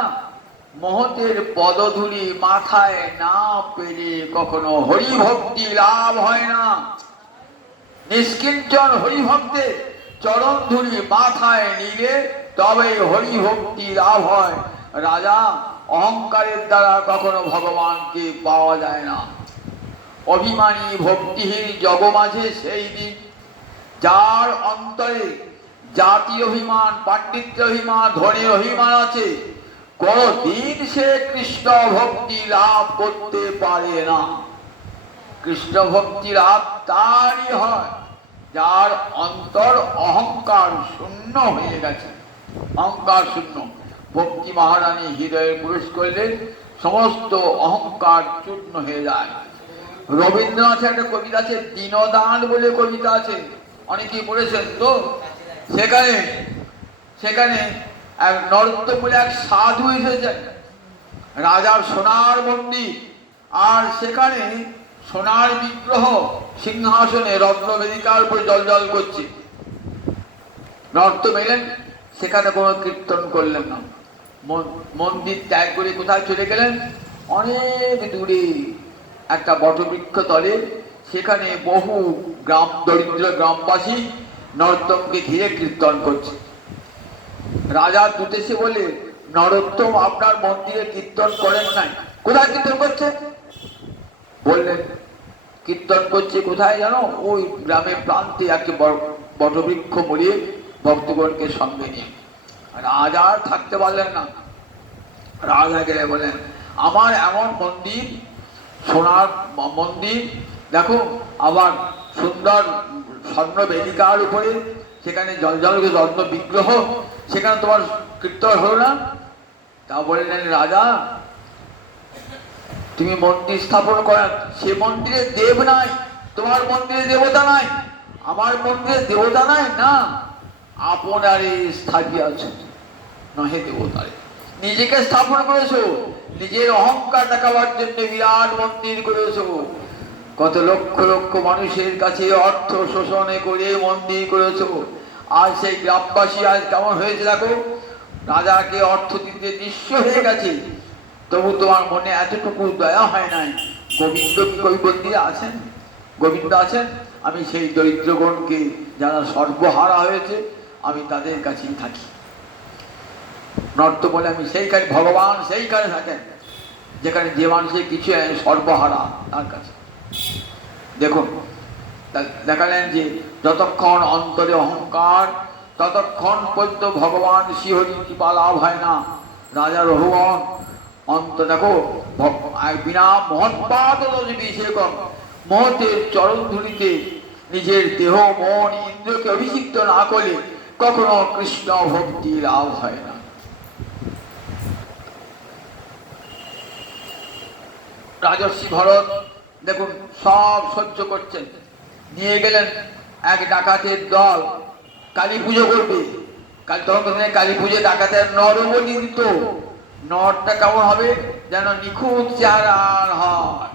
মহতের পদধূলি মাথায় না পেলে কখনো হরিভক্তি লাভ হয় না। নিষ্কিঞ্চন হরিভক্তের চরণ ধূলি মাথায় নিলে তবে হরিভক্তি লাভ হয়। রাজা, অহংকারের দ্বারা কখনো ভগবানকে পাওয়া যায় না। অভিমানী ভক্তিহীন জগমাঝে সেই দিন, যার অন্তরে জাতি অভিমান, পাণ্ডিত্য অভিমান, ধনের অভিমান আছে, কোনদিন সে কৃষ্ণ ভক্তি লাভ করতে পারে না। কৃষ্ণ ভক্তি লাভ তারই হয় যার অন্তর অহংকার শূন্য হয়ে গেছে। অহংকার শূন্য। ভক্তি মহারানী হৃদয়ে প্রবেশ করলে সমস্ত অহংকার চূর্ণ হয়ে যায়। রবীন্দ্রনাথের একটা কবিতা আছে, দীনদান বলে কবিতা আছে, অনেকেই পড়েছেন তো। সেখানে এক নরোত্তম বলে এক সাধু এসেছেন রাজার সোনার মন্দির। আর সেখানে সোনার বিগ্রহ সিংহাসনে রত্নবেদিকার উপরে জল জল করছে। নর্তম এলেন, সেখানে কোনো কীর্তন করলেন না, মন্দির ত্যাগ করে কোথায় চলে গেলেন? অনেক দূরে একটা বটবৃক্ষ তলে, সেখানে বহু গ্রাম দরিদ্র গ্রামবাসী নরোত্তমকে ঘিরে কীর্তন করছে। রাজা দূত এসে বলে, নরোত্তম আপনার মন্দিরে কীর্তন করেন নাই, কোথায় কীর্তন করছে? বললেন, কীর্তন করছে কোথায় জানো? ওই গ্রামের প্রান্তে একটা বটবৃক্ষ মরিয়ে ভক্তগণকে সঙ্গে নিয়ে। রাজা আর থাকতে পারলেন না। রাজা গেলে বলেন, আমার এমন মন্দির, সোনার মন্দির দেখো, আবার সুন্দর স্বর্ণ বেদিকার উপরে সেখানে জল জল রত্ন বিগ্রহ, সেখানে তোমার কীর্তন হলো না? তা বললেন, রাজা তুমি মন্দির স্থাপন করেন, সে মন্দিরে দেব নাই, তোমার মন্দিরে দেবতা নাই। আমার মন্দিরে দেবতা নাই না, আপনারে স্থাপিয়াছ নহে দেবতারে। নিজেকে স্থাপন করেছো, নিজের অহংকার দেখাবার জন্য বিরাট মন্দির করেছো। কত লক্ষ লক্ষ মানুষের কাছে অর্থ শোষণে করে মন্দির করেছো। আর সেই গ্রামবাসী আজ কেমন হয়েছে দেখো, রাজাকে অর্থ দিতে নিঃস্ব হয়ে গেছে, তবু তোমার মনে এতটুকু দয়া হয় নাই। গোবিন্দ কি ওই মন্দিরে আছেন? গোবিন্দ আছেন? আমি সেই দরিদ্রগণকে, যারা সর্বহারা হয়েছে, আমি তাদের কাছেই থাকি। নর্ত বলে, আমি সেইখানে, ভগবান সেইখানে থাকেন যেখানে যে মানুষের কিছু সর্বহারা তার কাছে। দেখুন, দেখালেন যে যতক্ষণ অন্তরে অহংকার, ততক্ষণ পর্যন্ত ভগবান শ্রীহরি কৃপা লাভ হয় না। রাজা রঘুবন অন্ত দেখো, বিনা মহৎপাত বিষেকম, মহতের চরণ ধুলিতে নিজের দেহ মন ইন্দ্রকে অভিষিক্ত না করলে কখনো কৃষ্ণ ভক্তি লাভ হয় না। রাজর্ষি ভরত দেখুন সব সহ্য করছেন। নিয়ে গেলেন এক ডাকাতের দল, কালী পুজো করবে। তখন কালী পুজো ডাকাতের নরবলি দিত। নরটা কেমন হবে যেন নিখুঁত চেহারার হয়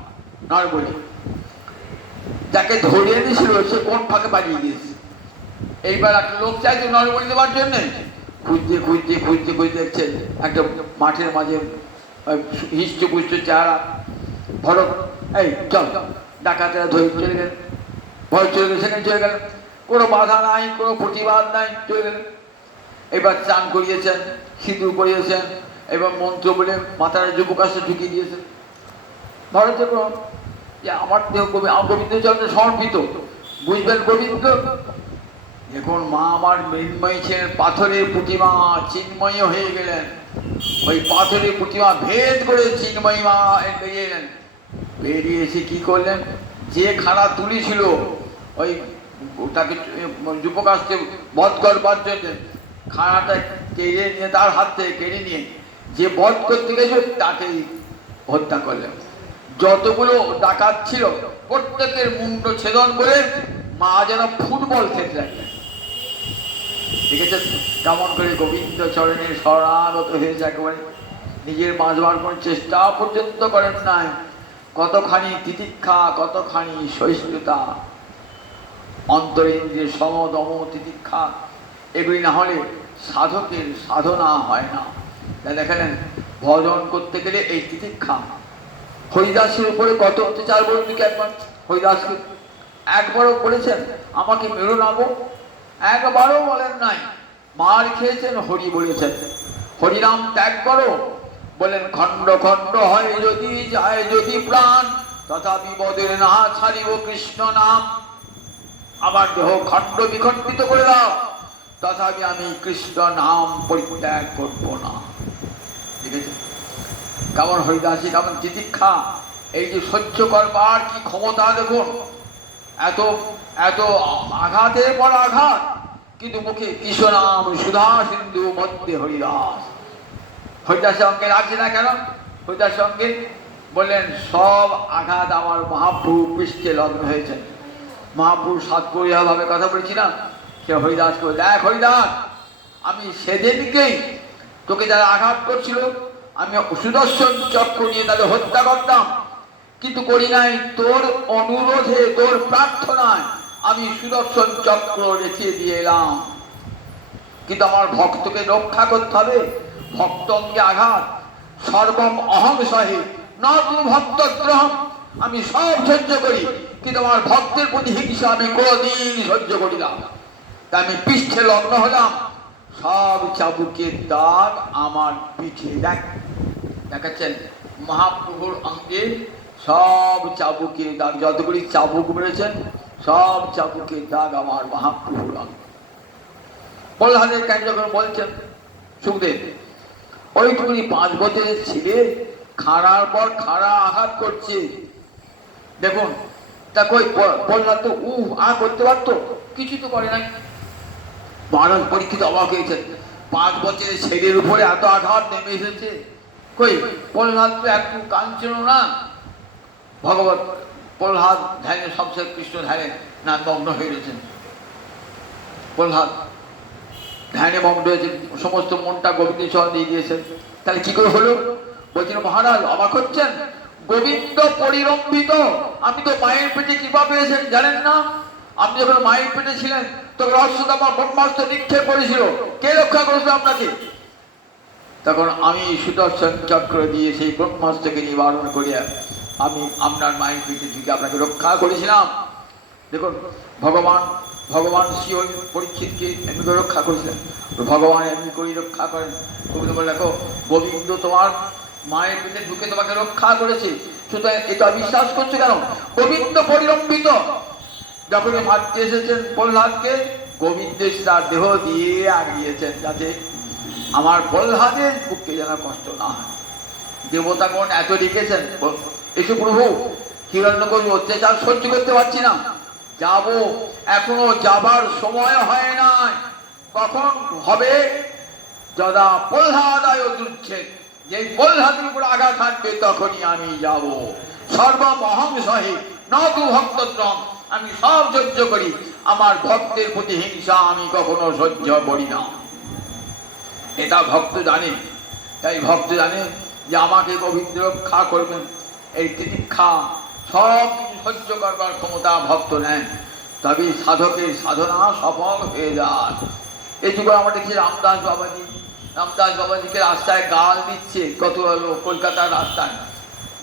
নরবলি। যাকে ধরিয়ে দিয়েছিল সে কোন ফাঁকে পালিয়ে গিয়েছে। এইবার একটা লোক চাইছে নরবলি দেওয়ার জন্য, খুঁজতে খুঁজতে খুঁজতে খুঁজতে দেখছেন একটা মাঠের মাঝে হিষ্টপুষ্ট চেহারা ভরত, এই চল, ডাকাতেরা ধরে চলে গেলেন। ভয় চলে গেলে সেখানে চলে গেলেন, কোনো বাধা নাই, কোনো প্রতিবাদ নাই, চলে গেলেন। এবার চান করিয়েছেন, সিঁদুর করিয়েছেন, এবং মন্ত্র বলে মাথার যুবকাশে ঢুকিয়ে দিয়েছেন। ভরতের যে আমার দেহ গোবিন্দ চন্দ্র সমর্পিত, বুঝবেন গোবিন্দ। এখন মা আমার মৃন্ময়ী ছিলেন, পাথরের প্রতিমা চিন্ময়ী হয়ে গেলেন। ওই পাথরের প্রতিমা ভেদ করে চিন্ময়ী মা বেরিয়ে এলেন। বেরিয়ে এসে কি করলেন, যে খানা তুলেছিল ওই তাকে যুবকাশকে বধ করবার জন্য, খানাটা কেড়ে নিয়ে, তার হাত থেকে কেড়ে নিয়ে যে বধ করতে গেছিল তাকেই হত্যা করলেন। যতগুলো ডাকাত ছিল প্রত্যেকের মুন্ড ছেদন করে মা যেন ফুটবল খেলতে লাগলেন। দেখেছেন কেমন করে গোবিন্দ চরণের শরণাগত হয়েছে, একেবারে নিজের বাঁচবার কোন চেষ্টা পর্যন্ত করেন নাই। কতখানি তিতিক্ষা, কতখানি সহিষ্ণুতা, অন্তরেন্দ্রিয় সমদম তিতিক্ষা, এগুলি না হলে সাধকের সাধনা হয় না। তাই দেখালেন ভজন করতে গেলে এই তিতিক্ষা। হরিদাসের উপরে কত অত্যাচার বলুন কি একবার? হরিদাসকে একবারও বলেছেন আমাকে মেরো নামো? একবারও বলেন নাই। মার খেয়েছেন, হরি বলেছেন হরিনাম ত্যাগ করো, বলেন খণ্ড খণ্ড হয় যদি যায় যদি প্রাণ, তথাপি বদের না ছাড়িব কৃষ্ণ নাম। আমার দেহ খণ্ড বিখণ্ডিত করে দাও, তথাপি আমি কৃষ্ণ নাম পরিত্যাগ করব না। ঠিক আছে, কেমন হরিদাসী, কেমন তিতিক্ষা, এই যে সহ্য করবার কি ক্ষমতা দেখুন। এত এত আঘাতের পর আঘাত, কিন্তু মুখে কৃষ্ণ নাম সুধা সিন্ধু মধ্যে হরিদাস। হরিদাসের সঙ্গে লাগছে না কেন? হরিদাসের সঙ্গে বললেন সব আঘাত আমার মহাপ্রভু পৃষ্ঠে লগ্ন হয়েছে। মহাপ্রভু সাতপরিয়া ভাবে কথা বলছি না, সে হরিদাসকে দেখ হরিদাস, আমি সেদিনকেই তোকে যারা আঘাত করছিল আমি সুদর্শন চক্র নিয়ে তাদের হত্যা করতাম, কিন্তু করি নাই তোর অনুরোধে, তোর প্রার্থনায় আমি সুদর্শন চক্র রেখে দিয়ে এলাম। কিন্তু আমার ভক্তকে রক্ষা করতে হবে। ভক্ত অঙ্গে আঘাত সর্বম অহং সহে না তু ভক্তগ্রহম, আমি সব সহ্য করি, কিন্তু আমার ভক্তের প্রতি হিংসা আমি কোনদিন সহ্য করি না। তাই আমি পৃষ্ঠে লগ্ন হলাম, সব চাবুকের দাগ আমার পিঠে দেখাচ্ছেন মহাপ্রভুর অঙ্গে সব চাবুকের দাগ, যতগুলি চাবুক মেরেছেন সব চাবুকের দাগ আমার মহাপ্রভুর অঙ্গে। প্রহ্লাদের কাহিনী যখন বলছেন সুখদেব, ওইটুকুনি 5 বছরের ছেলে খাড়ার পর খাড়া আঘাত করছে, দেখুন তা কই প্রহ্লাদ তো করতে পারতো, কিছু তো করে নাই। মহারাজ পরীক্ষিত অবাক হয়েছেন, 5 বছরের ছেলের উপরে এত আঘাত নেমে এসেছে, কই প্রহ্লাদ তো একটু কাঁদছিল না। ভগবত প্রহ্লাদ ধ্যানে সবচেয়ে কৃষ্ণ ধ্যানে না মগ্ন হয়ে রয়েছেন। প্রহ্লাদ ধ্যানে মগ্ন হয়েছেন, সমস্ত মনটা গোবিন্দ চরণ দিয়ে দিয়েছেন। তাহলে কি করে হলো? বলছেন মহারাজ অবাক হচ্ছেন, গোবিন্দ পরিরম্ভিত, আপনি তো মায়ের পেটে কৃপা পেয়েছেন জানেন না? আপনি যখন মায়ের পেটে ছিলেন তখন অশ্বত্থামা ব্রহ্মাস্ত্র নিক্ষেপ করেছিল, কে রক্ষা করেছিল আপনাকে? তখন আমি সুদর্শন চক্র দিয়ে সেই ব্রহ্মাস্ত্রকে নিবারণ করিয়া আমি আপনার মায়ের পেটে ঢুকে আপনাকে রক্ষা করেছিলাম। দেখুন ভগবান শ্রী পরীক্ষিতকে এমনি করে রক্ষা করেছিলেন, ভগবান এমনি করেই রক্ষা করেন। গোবিন্দ বলে দেখো গোবিন্দ তোমার মায়ের পেটে ঢুকে তোমাকে রক্ষা করেছে, সুতরাং এটা বিশ্বাস করছো কেন? গোবিন্দ পরিরম্ভিত, যখন মারতে এসেছেন প্রহ্লাদকে, গোবিন্দ তার দেহ দিয়ে আগিয়েছেন যাতে আমার প্রহ্লাদের বুককে যেন কষ্ট না হয়। দেবতাগণ এত লিখেছেন, এসো প্রভু হিরণ্যকশিপুর অত্যাচার সহ্য করতে পারছি না, যাব, এখনো যাবার সময় হয় নাই, কখন হবে? যদা প্রহ্লাদায় দুচ্ছেদ, যেই প্রহ্লাদের উপর আঘাত থাকবে তখনই আমি যাব। সর্বমহং সহে ন তু ভক্তদ্রম, আমি সব সহ্য করি, আমার ভক্তের প্রতি হিংসা আমি কখনো সহ্য করি না। এটা ভক্ত জানে। তাই ভক্ত জানে যে আমাকে গোবিন্দ রক্ষা করবেন, এই তিতিক্ষা সব কিছু সহ্য করবার ক্ষমতা ভক্ত নেন, তবে সাধকের সাধনা সফল হয়ে যায়। এইটুকু আমরা দেখছি রামদাস বাবাজিকে রাস্তায় গাল দিচ্ছে, কত হলো কলকাতার রাস্তায়,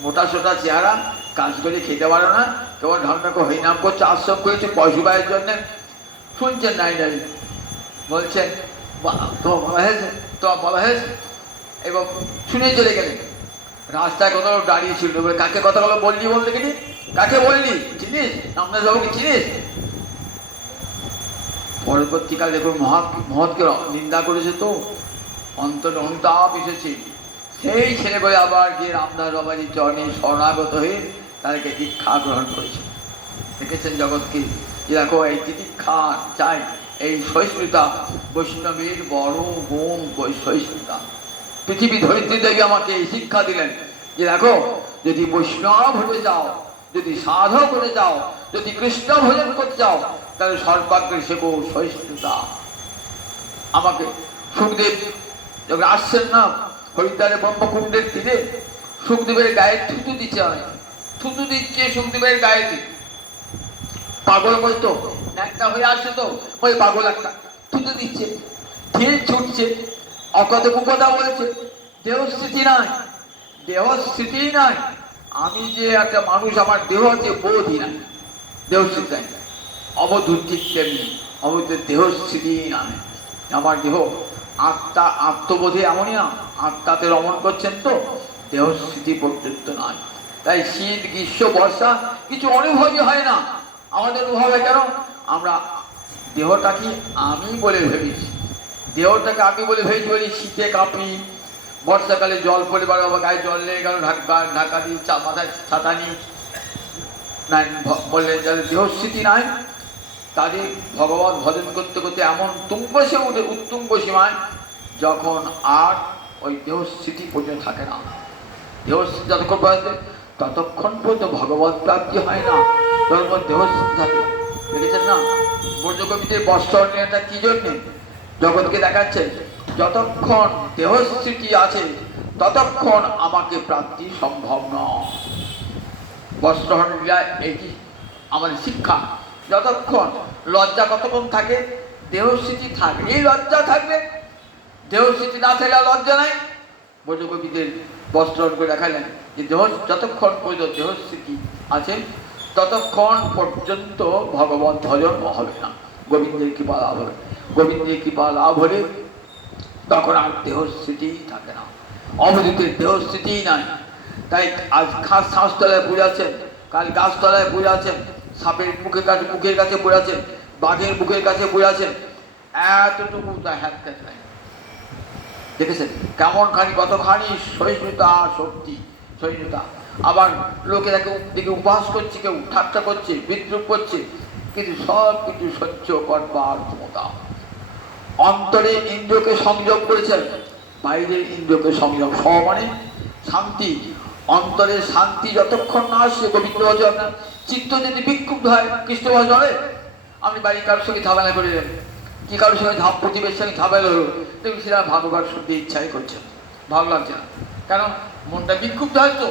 মোটা সোটা চেহারা, কাজ করে খেতে পারো না, কেবল ঢন্ডাকে হরিনাম করছে, আশ্রম করেছে পশুবাইয়ের জন্যে, শুনছেন নাই নাই বলছেন তোমার বলা হয়েছে এবং শুনে চলে গেলেন। রাস্তায় কত দাঁড়িয়ে ছিল, কাকে কথাগুলো বললি বলতে গেলি, কাকে বললি চিনিস? রামদাস বাবুকে চিনিস? পরবর্তীকাল দেখুন মহৎকে নিন্দা করেছে, তো অন্তর অনুতাপ এসেছে, সেই ছেলে বলে আবার গিয়ে রামদাস বাবাজির চরণে শরণাগত হয়ে তাদেরকে দীক্ষা গ্রহণ করেছে। দেখেছেন জগৎকে যে দেখো এই তিতিক্ষা চাই, এই সহিষ্ণুতা বৈষ্ণবের বড় গুণ, সহিষ্ণুতা। পৃথিবী ধরিত্রী দেবী আমাকে এই শিক্ষা দিলেন যে দেখো যদি বৈষ্ণব হতে যাও, যদি সাধক হতে যাও, যদি কৃষ্ণ ভজন করতে যাও, তাহলে সর্বাগ্রে শেখো সহিষ্ণুতা। আমাকে সুখদেব যখন আসছেন না হরিদ্বারে ব্রহ্মকুণ্ডের তীরে, সুখদেবের গায়ে থুতু দিচ্ছে, থুতু দিচ্ছে সুখদেবের গায়েতে। পাগল বলতো একটা হয়ে আসছে, তো ওই পাগল একটা থুতু দিচ্ছে, ঢিল ছুটছে, অকথোপকথা বলছে, দেহস্থিতি নাই, দেহস্থিতি নাই। আমি যে একটা মানুষ, আমার দেহ আছে, বোধই নাই, দেহস্থিতি নাই। অবধূত ঠিক তেমনি অবধূত দেহস্থিতি নাই, আমার দেহ আত্মা, আত্মবোধে এমনই না, আত্মাতে রমণ করছেন, তো দেহস্থিতি পর্যন্ত নাই। তাই শীত গ্রীষ্ম বর্ষা কিছু অনুভবই হয় না। আমাদের অনুভব হয় কেন? আমরা দেহটাকে আমি বলে ভেবেছি, দেহটাকে আমি বলে ভেবেছি বলি শীতে কাঁপি, বর্ষাকালে জল পড়ে বাবা গায়ে জল লেগে গেল, ঢাকা দিয়ে মাথায় ছাতা নিই না, বললেন যাদের দেহস্থিতি নাই তাদের ভগবান ভজন করতে করতে এমন তুঙ্গসে উঠে, উত্তুঙ্গ সীমায়, যখন আর ওই দেহস্থিতি পর্যন্ত থাকে না। দেহস্থিতি যতক্ষণ পর্যন্ত, ততক্ষণ পর্যন্ত ভগবত প্রাপ্তি হয় না, যখন দেহস্থিতি থাকে। দেখেছেন না ব্রজকবিদের বস্ত্র নিয়েটা কি জন্যে জগৎকে দেখাচ্ছেন? যতক্ষণ দেহস্থিতি আছে ততক্ষণ আমাকে প্রাপ্তি সম্ভব নয়। বস্ত্রহরণ লীলা এটি আমাদের শিক্ষা। যতক্ষণ লজ্জা কতক্ষণ থাকে, দেহস্থিতি থাকলেই লজ্জা থাকবে, দেহস্থিতি না থাকলে লজ্জা নাই। ব্রজগোপীদের বস্ত্রহরণ করে দেখালেন যে যতক্ষণ পর্যন্ত দেহস্থিতি আছে ততক্ষণ পর্যন্ত ভগবত ভজন হবে না, গোবিন্দের কৃপা লাভ হবে। গোবিন্দের কৃপা লাভ হলে তখন আর দেহস্থিতিই থাকে না, অবধূতের দেহস্থিতিই নাই। তাই আজ খাস শ্বাসতলায় বুঝাচ্ছেন, কাল গাছতলায় বুঝাচ্ছেন, সাপের মুখের কাছে বুঝাচ্ছেন, বাঘের মুখের কাছে বুঝাচ্ছেন, এতটুকু তা হ্যাঁ নাই। দেখেছেন কেমন খানি কতখানি সহিষ্ণুতা শক্তি, সহিষ্ণুতা। আবার লোকে দেখে উপহাস করছে, কেউ ঠাট্টা করছে, বিদ্রুপ করছে, কিন্তু সব কিছু সহ্য করবার ক্ষমতা। অন্তরে ইন্দ্রকে সংযম করেছেন, বাইরের ইন্দ্রকে সংযম। মানে শান্তি, অন্তরের শান্তি যতক্ষণ না আসছে গোবিন্দ ভজন, চিত্ত যদি বিক্ষুব্ধ হয় কৃষ্ণ ভজন হবে। আপনি বাড়ির কারোর সঙ্গে ঝামেলা করে দেন, কি কারোর সঙ্গে প্রতিবেশীর সঙ্গে ঝামেলা হলো, দেখুন সেটা ভাগবত শুনতে ইচ্ছাই করছে, ভালো লাগছে না। কেন? মনটা বিক্ষুব্ধ হয় তো।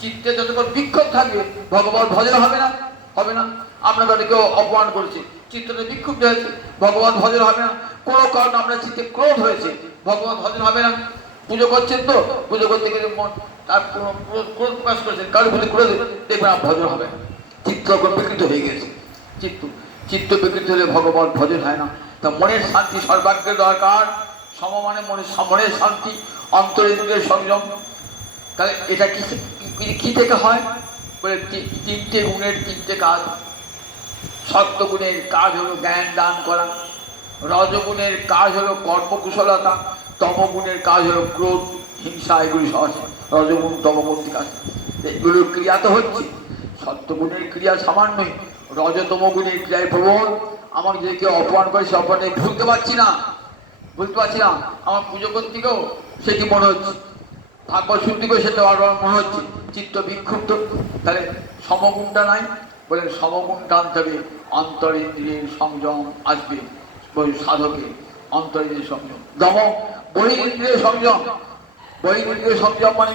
চিত্তে যতক্ষণ বিক্ষোভ থাকবে ভগবত ভজন হবে না, হবে না। আমরা তাদেরকেও অপমান করেছি, চিত্তটা বিক্ষুব্ধ হয়েছে, ভগবত ভজন হবে না। কোনো কারণ আমরা চিত্তে ক্রোধ হয়েছে, ভগবত ভজন হবে না। পুজো করছেন তো, পুজো করতে গেলে মন তার ক্রোধ প্রকাশ করেছেন, কারোর প্রতি ক্রোধ, দেখবেন ভজন হবে। চিত্ত বিকৃত হয়ে গেছে, চিত্ত বিকৃত হলে ভগবত ভজন হয় না। তা মনের শান্তি সর্বাগ্রে দরকার, সমমানে মনের শান্তি, অন্তরেন্দ্রিয়ের সংযম। তাহলে এটা কি থেকে হয় বলে, তিনটে গুণের তিনটে কাজ। সত্যগুণের কাজ হলো জ্ঞান দান করা, রজগুণের কাজ হলো কর্মকুশলতা, তমগুণের কাজ হলো ক্রোধ, হিংসা, এগুলি সহজ। রজগুণ তমগুণ কাজ, এগুলোর ক্রিয়া তো হচ্ছে। সত্যগুণের ক্রিয়া সামান্যই, রজতম গুণের ক্রিয়ায় প্রবল। আমাকে যদি কেউ অপমান করে সে অপমানে ভুলতে পারছি না, আমার পুজো করতে গেও সেটি মনে হচ্ছে, ভাগবত শুনতে গেও সেটা বারবার মনে হচ্ছে, চিত্ত বিক্ষুব্ধ। তাহলে সমগুণটা নাই, বলেন সমগুণটা আনতে হবে, অন্তরেন্দ্রিয়ের সংযম আসবে সাধকে, অন্তরেন্দ্রিয়ের সংযম। বহিরেন্দ্রিয় সংযম, বহিরেন্দ্রিয় সংযম মানে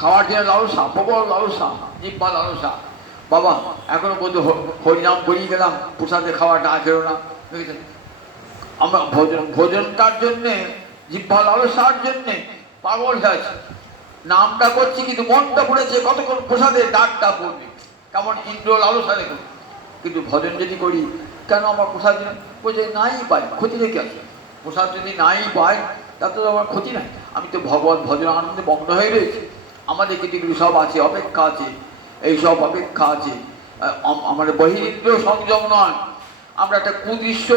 খাওয়ার জন্য লালসা, প্রবল লালসা, জিহ্বা লালসা। বাবা এখনো বলতে হরিনাম করিয়ে গেলাম, প্রসাদে খাওয়াটা আখেরো না। আমরা ভোজনটার জন্যে, জিহ্বা লালসার জন্যে পাগল হয়ে আছে। নামটা করছি কিন্তু মনটা পড়েছে কতক্ষণ প্রসাদের ডাকটা পড়বে, কেমন ইন্দ্র লালসা দেখুন। কিন্তু ভজন যদি করি, কেন আমার প্রসাদ বলছে নাই পাই, ক্ষতি রেখে আছে। প্রসাদ যদি নাই পাই তাতে তো আমার ক্ষতি নাই, আমি তো ভগবত ভজন আনন্দে মগ্ন হয়ে রয়েছি। আমাদের কিন্তু সব আছে, অপেক্ষা আছে, এইসব অপেক্ষা আছে। আমাদের বহিরিন্দ্রিয় সংযম নয়, আমরা একটা কুদৃশ্য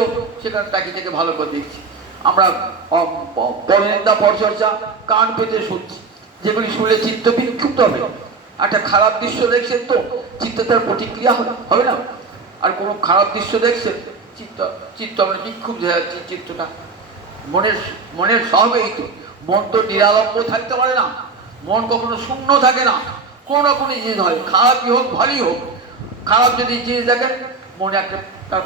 সেখানে তাকিয়ে থেকে ভালো করে দেখছি। আমরা পরনিন্দা পরচর্চা কান পেতে শুনছি, যেগুলি শুনলে চিত্ত বিক্ষুব্ধ হবে। একটা খারাপ দৃশ্য দেখছেন তো চিত্ত তার প্রতিক্রিয়া হবে না। আর কোনো খারাপ দৃশ্য দেখছেন চিত্ত আমরা বিক্ষুব্ধ হয়ে যাচ্ছে। চিত্তটা মনের স্বভাবেই তো, মন তো নিরালম্ব থাকতে পারে না, মন কখনো শূন্য থাকে না। কোনো না কোনো জিনিস হয়, খারাপই হোক ভালোই হোক। খারাপ যদি জিনিস দেখেন মনে একটা তার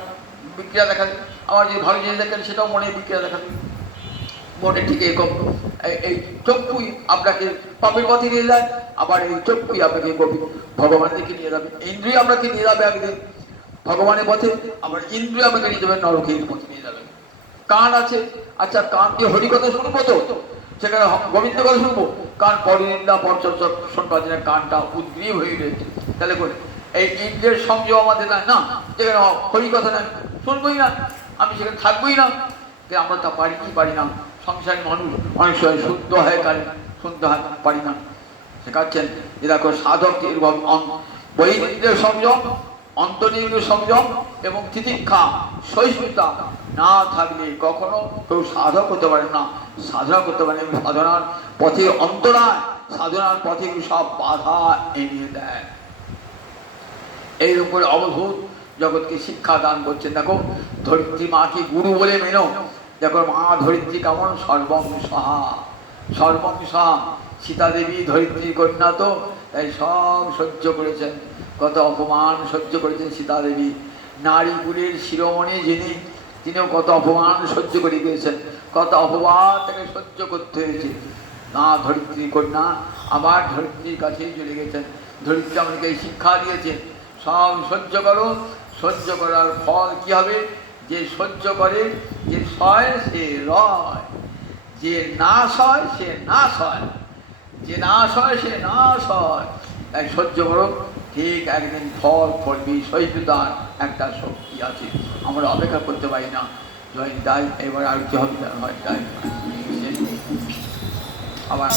বিক্রিয়া দেখাবে, আবার যদি ভালো জিনিস দেখেন সেটাও মনে বিক্রিয়া দেখাবে। মনে ঠিক এরকম এই চক্ষুই আপনাকে পাপের পথে নিয়ে যায়, আবার এই চক্ষুই আপনাকে ভগবানের দিকে নিয়ে যাবে। ইন্দ্রিয় আপনাকে নিয়ে যাবে একদিন ভগবানের পথে, আবার ইন্দ্রিয় আপনাকে নিয়ে যাবেন নরকের পথে নিয়ে যাবে। কান আছে, আচ্ছা কান দিয়ে হরি কথা শুনবো তো, সেখানে গোবিন্দ কথা শুনবো, কান পরনিন্দা পরচর্চা শুনবার জন্য কানটা উদ্গ্রীব হয়ে রয়েছে। তাহলে এই ইন্দ্রিয়ের সংযম আমাদের না, যেখানে হরি কথা নাই শুনবোই না, আমি সেখানে থাকবোই না। আমরা তা পারি কি পারি না। সংসারী মানুষ অনেক সময় শুদ্ধ হয়, কারণ শুনতে হয় পারি না। শেখাচ্ছেন যে দেখো সাধক বহিরিন্দ্রিয় সংযম, অন্তরিন্দ্রিয় সংযম এবং তিতিক্ষা সহিষ্ণুতা না থাকলে কখনো কেউ সাধক হতে পারে না, সাধনা করতে পারে। সাধনার পথে অন্তরায়, সাধনার পথে সব বাধা এড়িয়ে দেয়। এই উপরে অবধূত জগৎকে শিক্ষা দান করছেন। দেখো ধরিত্রী মাকে গুরু বলে মেনো, দেখো মা ধরিত্রী কেমন সর্বং সহা, সর্বং সহা। সীতা দেবী ধরিত্রী কন্যা তো, তাই সব সহ্য করেছেন, কত অপমান সহ্য করেছেন সীতা দেবী। নারী কুলের শিরোমণি যিনি, তিনিও কত অপমান সহ্য করে গিয়েছেন, কত অপমান তাকে সহ্য করতে হয়েছে। না ধরিত্রী কন্যা আবার ধরিত্রীর কাছেই চলে গেছেন। ধরিত্রী আমাদেরকে শিক্ষা দিয়েছে, সব সহ্য করো, সহ্য করার ফল কী হবে? যে সহ্য করে, যে সয় সে রয়, যে নাশ হয় সে নাশ হয়, যে নাশ হয় সে নাশ হয়। তাই সহ্য করো, ঠিক একদিন ফল ফলবি। সহিষ্ণুতার একটা শক্তি আছে, আমরা অপেক্ষা করতে পারি না। জয় দায়, এবার আর কি হবে হয় দায় আবার